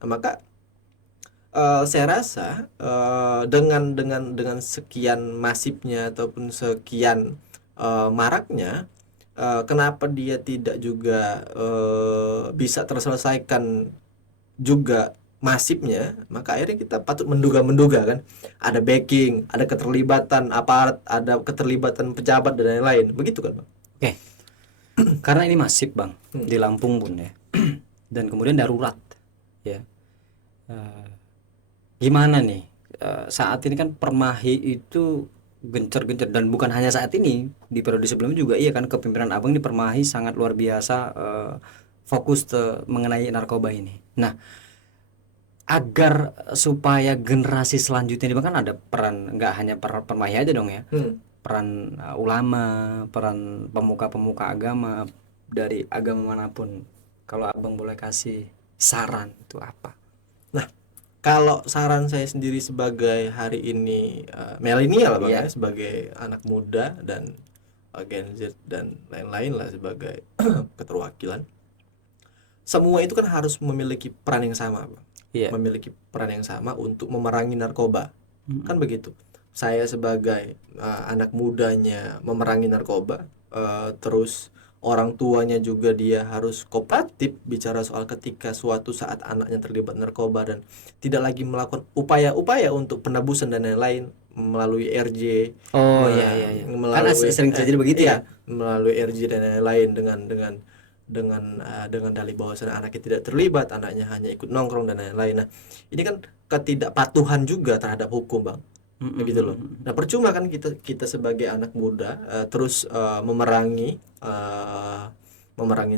Nah, maka saya rasa dengan sekian masifnya ataupun sekian maraknya, kenapa dia tidak juga bisa terselesaikan juga masifnya, maka akhirnya kita patut menduga-menduga kan ada backing, ada keterlibatan aparat, ada keterlibatan pejabat dan lain-lain, begitu kan Bang? Oke. Karena ini masif Bang di Lampung pun ya, dan kemudian darurat ya. Gimana nih saat ini kan Permahi itu gencar-gencar, dan bukan hanya saat ini, di periode sebelumnya juga iya kan, kepemimpinan Abang di Permahi sangat luar biasa fokus mengenai narkoba ini. Nah, agar supaya generasi selanjutnya ini kan ada peran, nggak hanya Permahi aja dong ya, peran ulama, peran pemuka-pemuka agama dari agama manapun. Kalau Abang boleh kasih saran itu apa? Nah, kalau saran saya sendiri sebagai hari ini milenial Bang ya, sebagai anak muda dan Gen Z dan lain-lain lah sebagai keterwakilan, semua itu kan harus memiliki peran yang sama Bang. Memiliki peran yang sama untuk memerangi narkoba. Kan begitu. Saya sebagai anak mudanya memerangi narkoba, terus orang tuanya juga dia harus kooperatif bicara soal ketika suatu saat anaknya terlibat narkoba dan tidak lagi melakukan upaya-upaya untuk penebusan dan lain-lain melalui RJ. Karena sering terjadi begitu ya. Melalui RJ dan lain-lain dengan dalih bahwasannya anaknya tidak terlibat, anaknya hanya ikut nongkrong dan lain-lain. Nah, ini kan ketidakpatuhan juga terhadap hukum Bang, begitu loh. Nah, percuma kan kita sebagai anak muda terus memerangi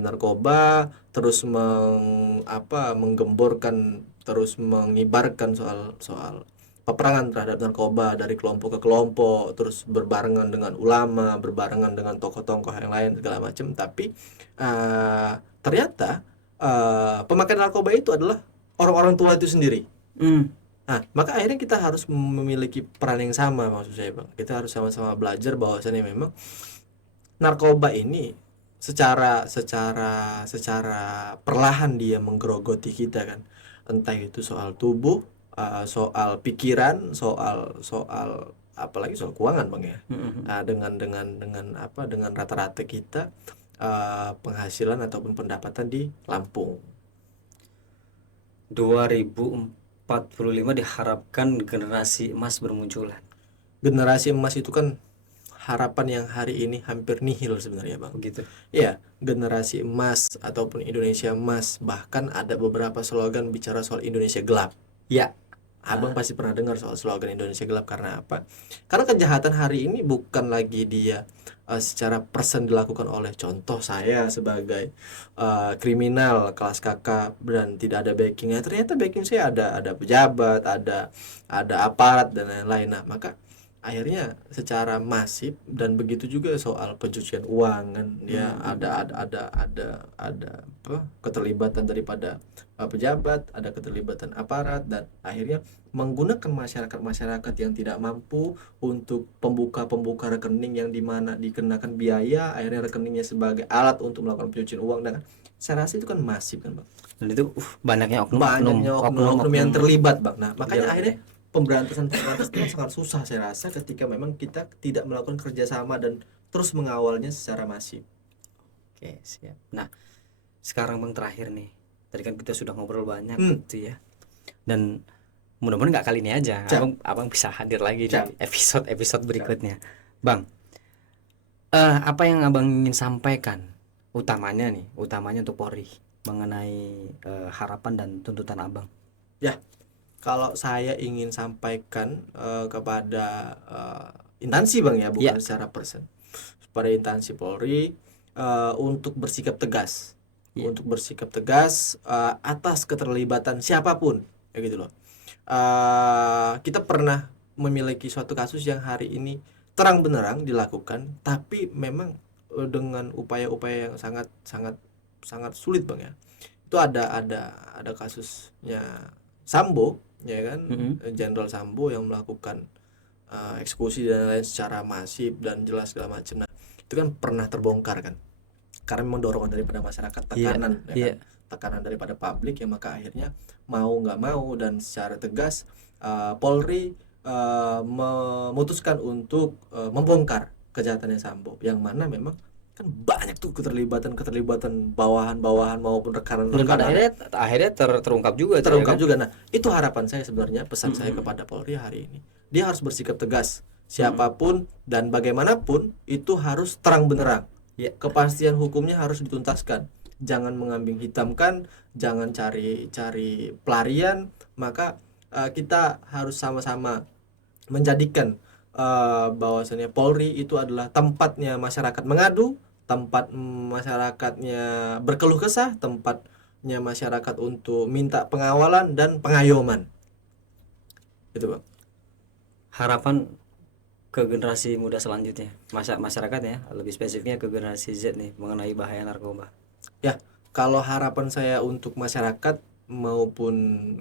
narkoba, terus menggemborkan, terus mengibarkan soal peperangan terhadap narkoba dari kelompok ke kelompok, terus berbarengan dengan ulama, berbarengan dengan tokoh-tokoh yang lain segala macam, tapi ternyata pemakai narkoba itu adalah orang-orang tua itu sendiri. Nah, maka akhirnya kita harus memiliki peran yang sama, maksud saya Bang. Kita harus sama-sama belajar bahwasannya memang narkoba ini secara perlahan dia menggerogoti kita kan. Entah itu soal tubuh, soal pikiran, soal apalagi soal keuangan Bang ya. Dengan rata-rata kita penghasilan ataupun pendapatan di Lampung. 2045 diharapkan generasi emas bermunculan. Generasi emas itu kan harapan yang hari ini hampir nihil sebenarnya Bang. Begitu. Ya, generasi emas ataupun Indonesia emas, bahkan ada beberapa slogan bicara soal Indonesia gelap. Ya, Abang pasti pernah dengar soal slogan Indonesia gelap. Karena apa? Karena kejahatan hari ini bukan lagi dia secara persen dilakukan oleh contoh saya sebagai kriminal kelas kakak dan tidak ada backingnya. Ternyata backing saya ada pejabat, ada aparat dan lain-lain. Nah, maka akhirnya secara masif dan begitu juga soal pencucian uang kan dia ada apa keterlibatan daripada pejabat, ada keterlibatan aparat dan akhirnya menggunakan masyarakat yang tidak mampu untuk pembuka rekening yang dimana dikenakan biaya, akhirnya rekeningnya sebagai alat untuk melakukan pencucian uang. Dan saya rasa itu kan masif kan Bang, dan itu banyaknya banyaknya oknum yang terlibat Bang. Nah makanya Iya. akhirnya pemberantasan itu sangat susah saya rasa ketika memang kita tidak melakukan kerjasama dan terus mengawalnya secara masif. Oke, siap. Nah, sekarang Bang terakhir nih. Tadi kan kita sudah ngobrol banyak gitu ya. Dan mudah-mudahan nggak kali ini aja. Siap. Abang bisa hadir lagi Siap. di episode berikutnya. Bang, apa yang Abang ingin sampaikan utamanya untuk Polri mengenai harapan dan tuntutan Abang? Ya, kalau saya ingin sampaikan kepada instansi Bang ya, bukan secara persen, pada instansi Polri untuk bersikap tegas, atas keterlibatan siapapun, ya gitu loh. Kita pernah memiliki suatu kasus yang hari ini terang benerang dilakukan, tapi memang dengan upaya-upaya yang sangat sangat sangat sulit Bang ya. Itu ada kasusnya Sambo ya kan, Jenderal Sambo yang melakukan eksekusi dan lain secara masif dan jelas segala macam. Nah itu kan pernah terbongkar kan karena memang dorongan daripada masyarakat, tekanan ya kan? Tekanan daripada publik, ya maka akhirnya mau nggak mau dan secara tegas Polri memutuskan untuk membongkar kejahatannya Sambo, yang mana memang kan banyak tuh keterlibatan bawahan maupun rekanan Dan pada akhirnya terungkap juga juga. Nah itu harapan saya sebenarnya, pesan saya kepada Polri hari ini, dia harus bersikap tegas siapapun dan bagaimanapun itu harus terang benderang. Kepastian hukumnya harus dituntaskan, jangan mengambing hitamkan, jangan cari pelarian. Maka kita harus sama-sama menjadikan bahwasannya Polri itu adalah tempatnya masyarakat mengadu, tempat masyarakatnya berkeluh kesah, tempatnya masyarakat untuk minta pengawalan dan pengayoman. Itu Bang. Harapan ke generasi muda selanjutnya, masyarakat ya, lebih spesifiknya ke generasi Z nih mengenai bahaya narkoba. Ya, kalau harapan saya untuk masyarakat maupun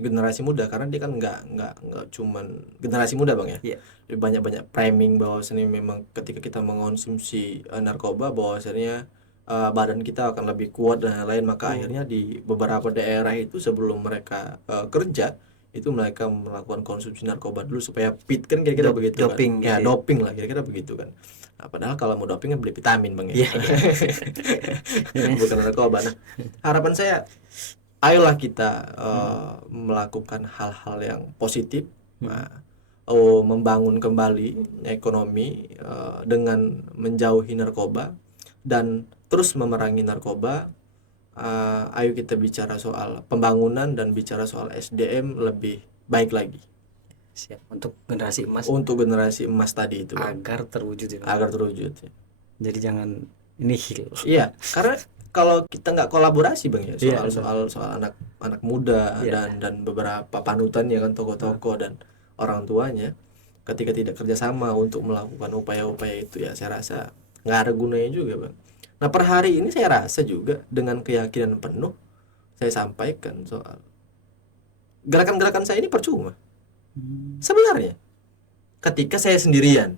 generasi muda, karena dia kan nggak cuman generasi muda Bang ya. Banyak framing bahwasannya memang ketika kita mengonsumsi narkoba bahwasannya badan kita akan lebih kuat dan lain-lain. Maka akhirnya di beberapa daerah itu sebelum mereka kerja itu mereka melakukan konsumsi narkoba dulu supaya fit kan, kira-kira begitu doping kan. gitu. Doping lah kira-kira begitu kan. Nah, padahal kalau mau doping kan beli vitamin Bang ya. Bukan narkoba. Nah, harapan saya ayolah kita melakukan hal-hal yang positif, membangun kembali ekonomi dengan menjauhi narkoba dan terus memerangi narkoba. Ayo kita bicara soal pembangunan dan bicara soal SDM lebih baik lagi. Siap, untuk generasi emas. Untuk generasi emas tadi itu agar terwujud ya. Agar terwujud ya. Jadi jangan nihil. Iya, karena kalau kita nggak kolaborasi Bang ya soal anak muda dan beberapa panutannya kan, tokoh-tokoh dan orang tuanya, ketika tidak kerjasama untuk melakukan upaya-upaya itu, ya saya rasa nggak ada gunanya juga Bang. Nah per hari ini saya rasa juga dengan keyakinan penuh saya sampaikan soal gerakan-gerakan saya ini percuma sebenarnya ketika saya sendirian.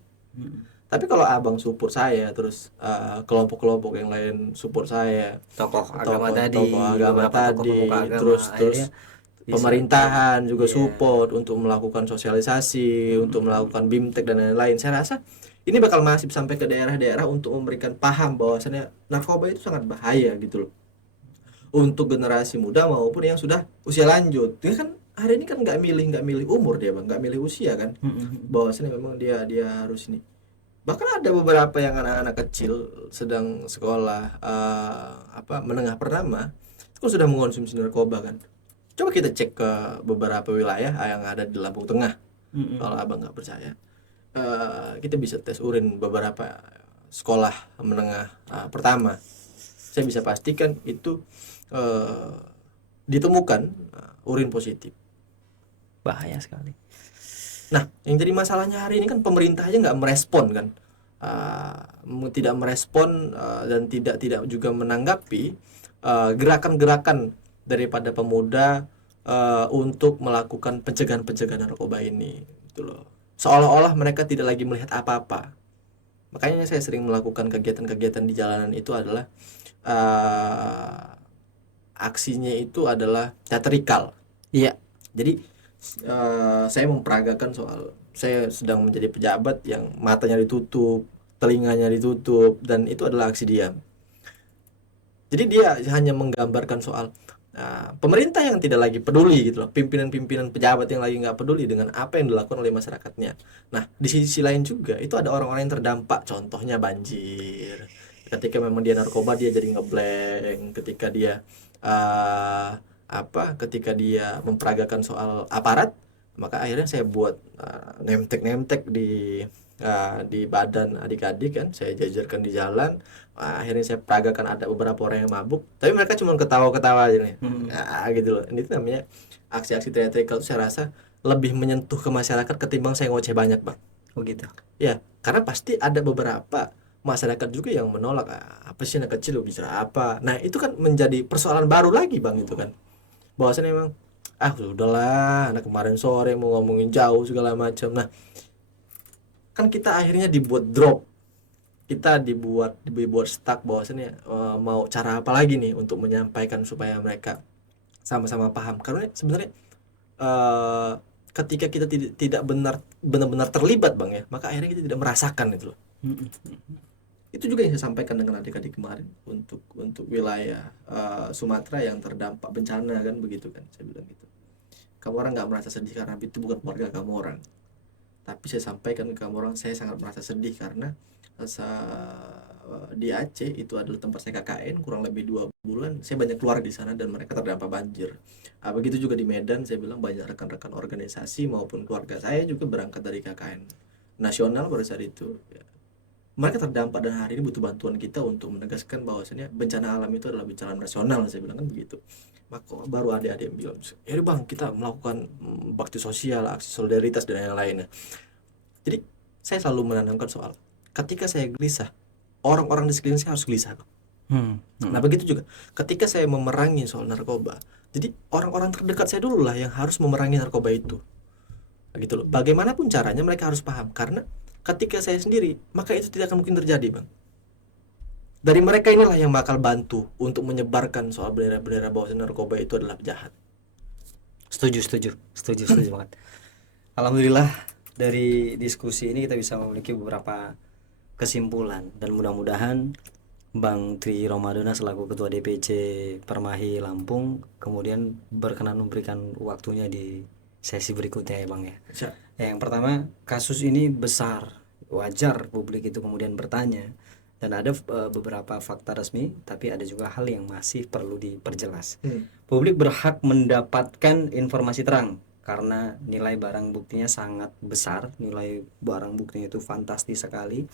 Tapi kalau abang support saya, terus kelompok-kelompok yang lain support saya, tokoh agama tadi, terus pemerintahan juga support untuk melakukan sosialisasi, untuk melakukan BIMTEK dan lain-lain, saya rasa ini bakal masif sampai ke daerah-daerah untuk memberikan paham bahwasannya narkoba itu sangat bahaya gitu loh. untuk generasi muda maupun yang sudah usia lanjut. Dia kan hari ini kan nggak milih umur dia bang, nggak milih usia kan. Bahwasanya memang dia harus ini. Bahkan ada beberapa yang anak-anak kecil sedang sekolah menengah pertama itu sudah mengonsumsi narkoba kan. Coba kita cek ke beberapa wilayah yang ada di Lampung Tengah. Kalau abang nggak percaya, kita bisa tes urin beberapa sekolah menengah pertama. Saya bisa pastikan itu ditemukan urin positif. Bahaya sekali. Nah, yang jadi masalahnya hari ini kan pemerintah aja nggak merespon kan, tidak merespon dan tidak juga menanggapi gerakan-gerakan daripada pemuda untuk melakukan pencegahan narkoba ini, gitu loh. Seolah-olah mereka tidak lagi melihat apa-apa. Makanya saya sering melakukan kegiatan-kegiatan di jalanan itu adalah aksinya itu adalah teatrikal. Iya. Jadi saya memperagakan soal saya sedang menjadi pejabat yang matanya ditutup, telinganya ditutup, dan itu adalah aksi diam. Jadi dia hanya menggambarkan soal pemerintah yang tidak lagi peduli gitu loh, pimpinan-pimpinan pejabat yang lagi nggak peduli dengan apa yang dilakukan oleh masyarakatnya. Nah, di sisi lain juga itu ada orang-orang yang terdampak, contohnya banjir. Ketika memang dia narkoba dia jadi ngeblank, ketika dia ketika dia memperagakan soal aparat, maka akhirnya saya buat nemtek-nemtek di badan adik-adik kan, saya jajarkan di jalan. Akhirnya saya peragakan ada beberapa orang yang mabuk, tapi mereka cuma ketawa-ketawa aja nih. Gitu loh. Ini tuh namanya aksi-aksi teatrikal, saya rasa lebih menyentuh ke masyarakat ketimbang saya ngoceh banyak bang. Oh gitu. Ya, karena pasti ada beberapa masyarakat juga yang menolak, apa sih anak kecil lo bicara apa. Nah itu kan menjadi persoalan baru lagi bang, itu kan bahwasannya memang sudahlah, anak kemarin sore mau ngomongin jauh segala macam. Nah kan kita akhirnya dibuat drop, kita dibuat stuck bahwasannya mau cara apa lagi nih untuk menyampaikan supaya mereka sama-sama paham. Karena sebenarnya ketika kita tidak benar-benar terlibat bang ya, maka akhirnya kita tidak merasakan itu loh. Itu juga yang saya sampaikan dengan adik-adik kemarin untuk wilayah Sumatera yang terdampak bencana kan, begitu kan, saya bilang gitu. Kamu orang nggak merasa sedih karena itu bukan keluarga kamu orang, tapi saya sampaikan ke kamu orang, saya sangat merasa sedih karena di Aceh itu adalah tempat saya KKN kurang lebih 2 bulan, saya banyak keluar di sana dan mereka terdampak banjir. Begitu juga di Medan, saya bilang banyak rekan-rekan organisasi maupun keluarga saya juga berangkat dari KKN nasional pada saat itu ya. Mereka terdampak dan hari ini butuh bantuan kita untuk menegaskan bahwasannya bencana alam itu adalah bencana nasional, saya bilang kan begitu. Maka baru adik-adik yang bilang, ya bang kita melakukan bakti sosial, aksi solidaritas dan yang lainnya. Jadi saya selalu menanamkan soal ketika saya gelisah, orang-orang di sekeliling saya harus gelisah. Nah begitu juga ketika saya memerangi soal narkoba, jadi orang-orang terdekat saya dulu lah yang harus memerangi narkoba itu, gitu loh. Bagaimanapun caranya mereka harus paham, karena ketika saya sendiri, maka itu tidak akan mungkin terjadi bang. Dari mereka inilah yang bakal bantu untuk menyebarkan soal bendera-bendera bahwa narkoba itu adalah jahat. Setuju banget. Alhamdulillah dari diskusi ini kita bisa memiliki beberapa kesimpulan, dan mudah-mudahan Bang Tri Romadona selaku Ketua DPC Permahi Lampung kemudian berkenan memberikan waktunya di sesi berikutnya ya Bang ya. Yang pertama, kasus ini besar, wajar publik itu kemudian bertanya, dan ada beberapa fakta resmi, tapi ada juga hal yang masih perlu diperjelas. Publik berhak mendapatkan informasi terang karena nilai barang buktinya sangat besar, nilai barang buktinya itu fantastis sekali,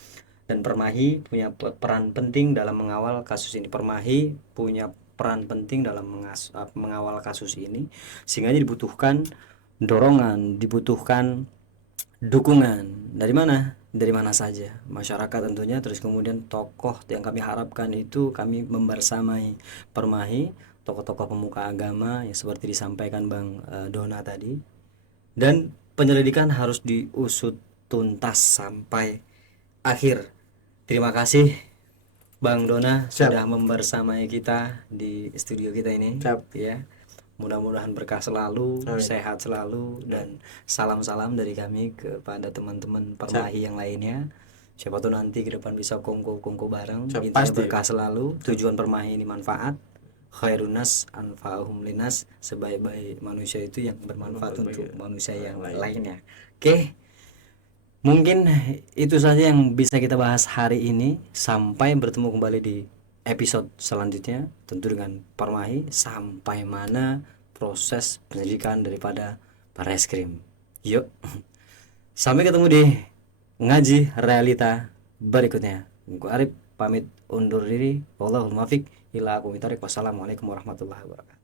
dan Permahi punya peran penting dalam mengawal kasus ini. Permahi punya peran penting dalam mengawal kasus ini, sehingga dibutuhkan dorongan, dibutuhkan dukungan dari mana? Dari mana saja, masyarakat tentunya, terus kemudian tokoh yang kami harapkan itu kami membersamai Permahi, tokoh-tokoh pemuka agama yang seperti disampaikan Bang Dona tadi, dan penyelidikan harus diusut tuntas sampai akhir. Terima kasih Bang Dona sudah membersamai kita di studio kita ini. Ya. Mudah-mudahan berkah selalu, sehat selalu, dan salam-salam dari kami kepada teman-teman Permahi yang lainnya. Siapa tahu nanti ke depan bisa kongko bareng. Intinya berkah selalu, tujuan Permahi ini manfaat. khairun nas anfa'uhum linas, sebaik-baik manusia itu yang bermanfaat untuk manusia yang lainnya. Oke, mungkin itu saja yang bisa kita bahas hari ini. Sampai bertemu kembali di episode selanjutnya, tentu dengan Parmahi, sampai mana proses penyidikan daripada Baris Krim. Yuk, sampai ketemu di ngaji realita berikutnya. Gue Arif pamit undur diri. Wallahul muwaffiq ila aqwamit thoriq. Wassalamualaikum warahmatullahi wabarakatuh.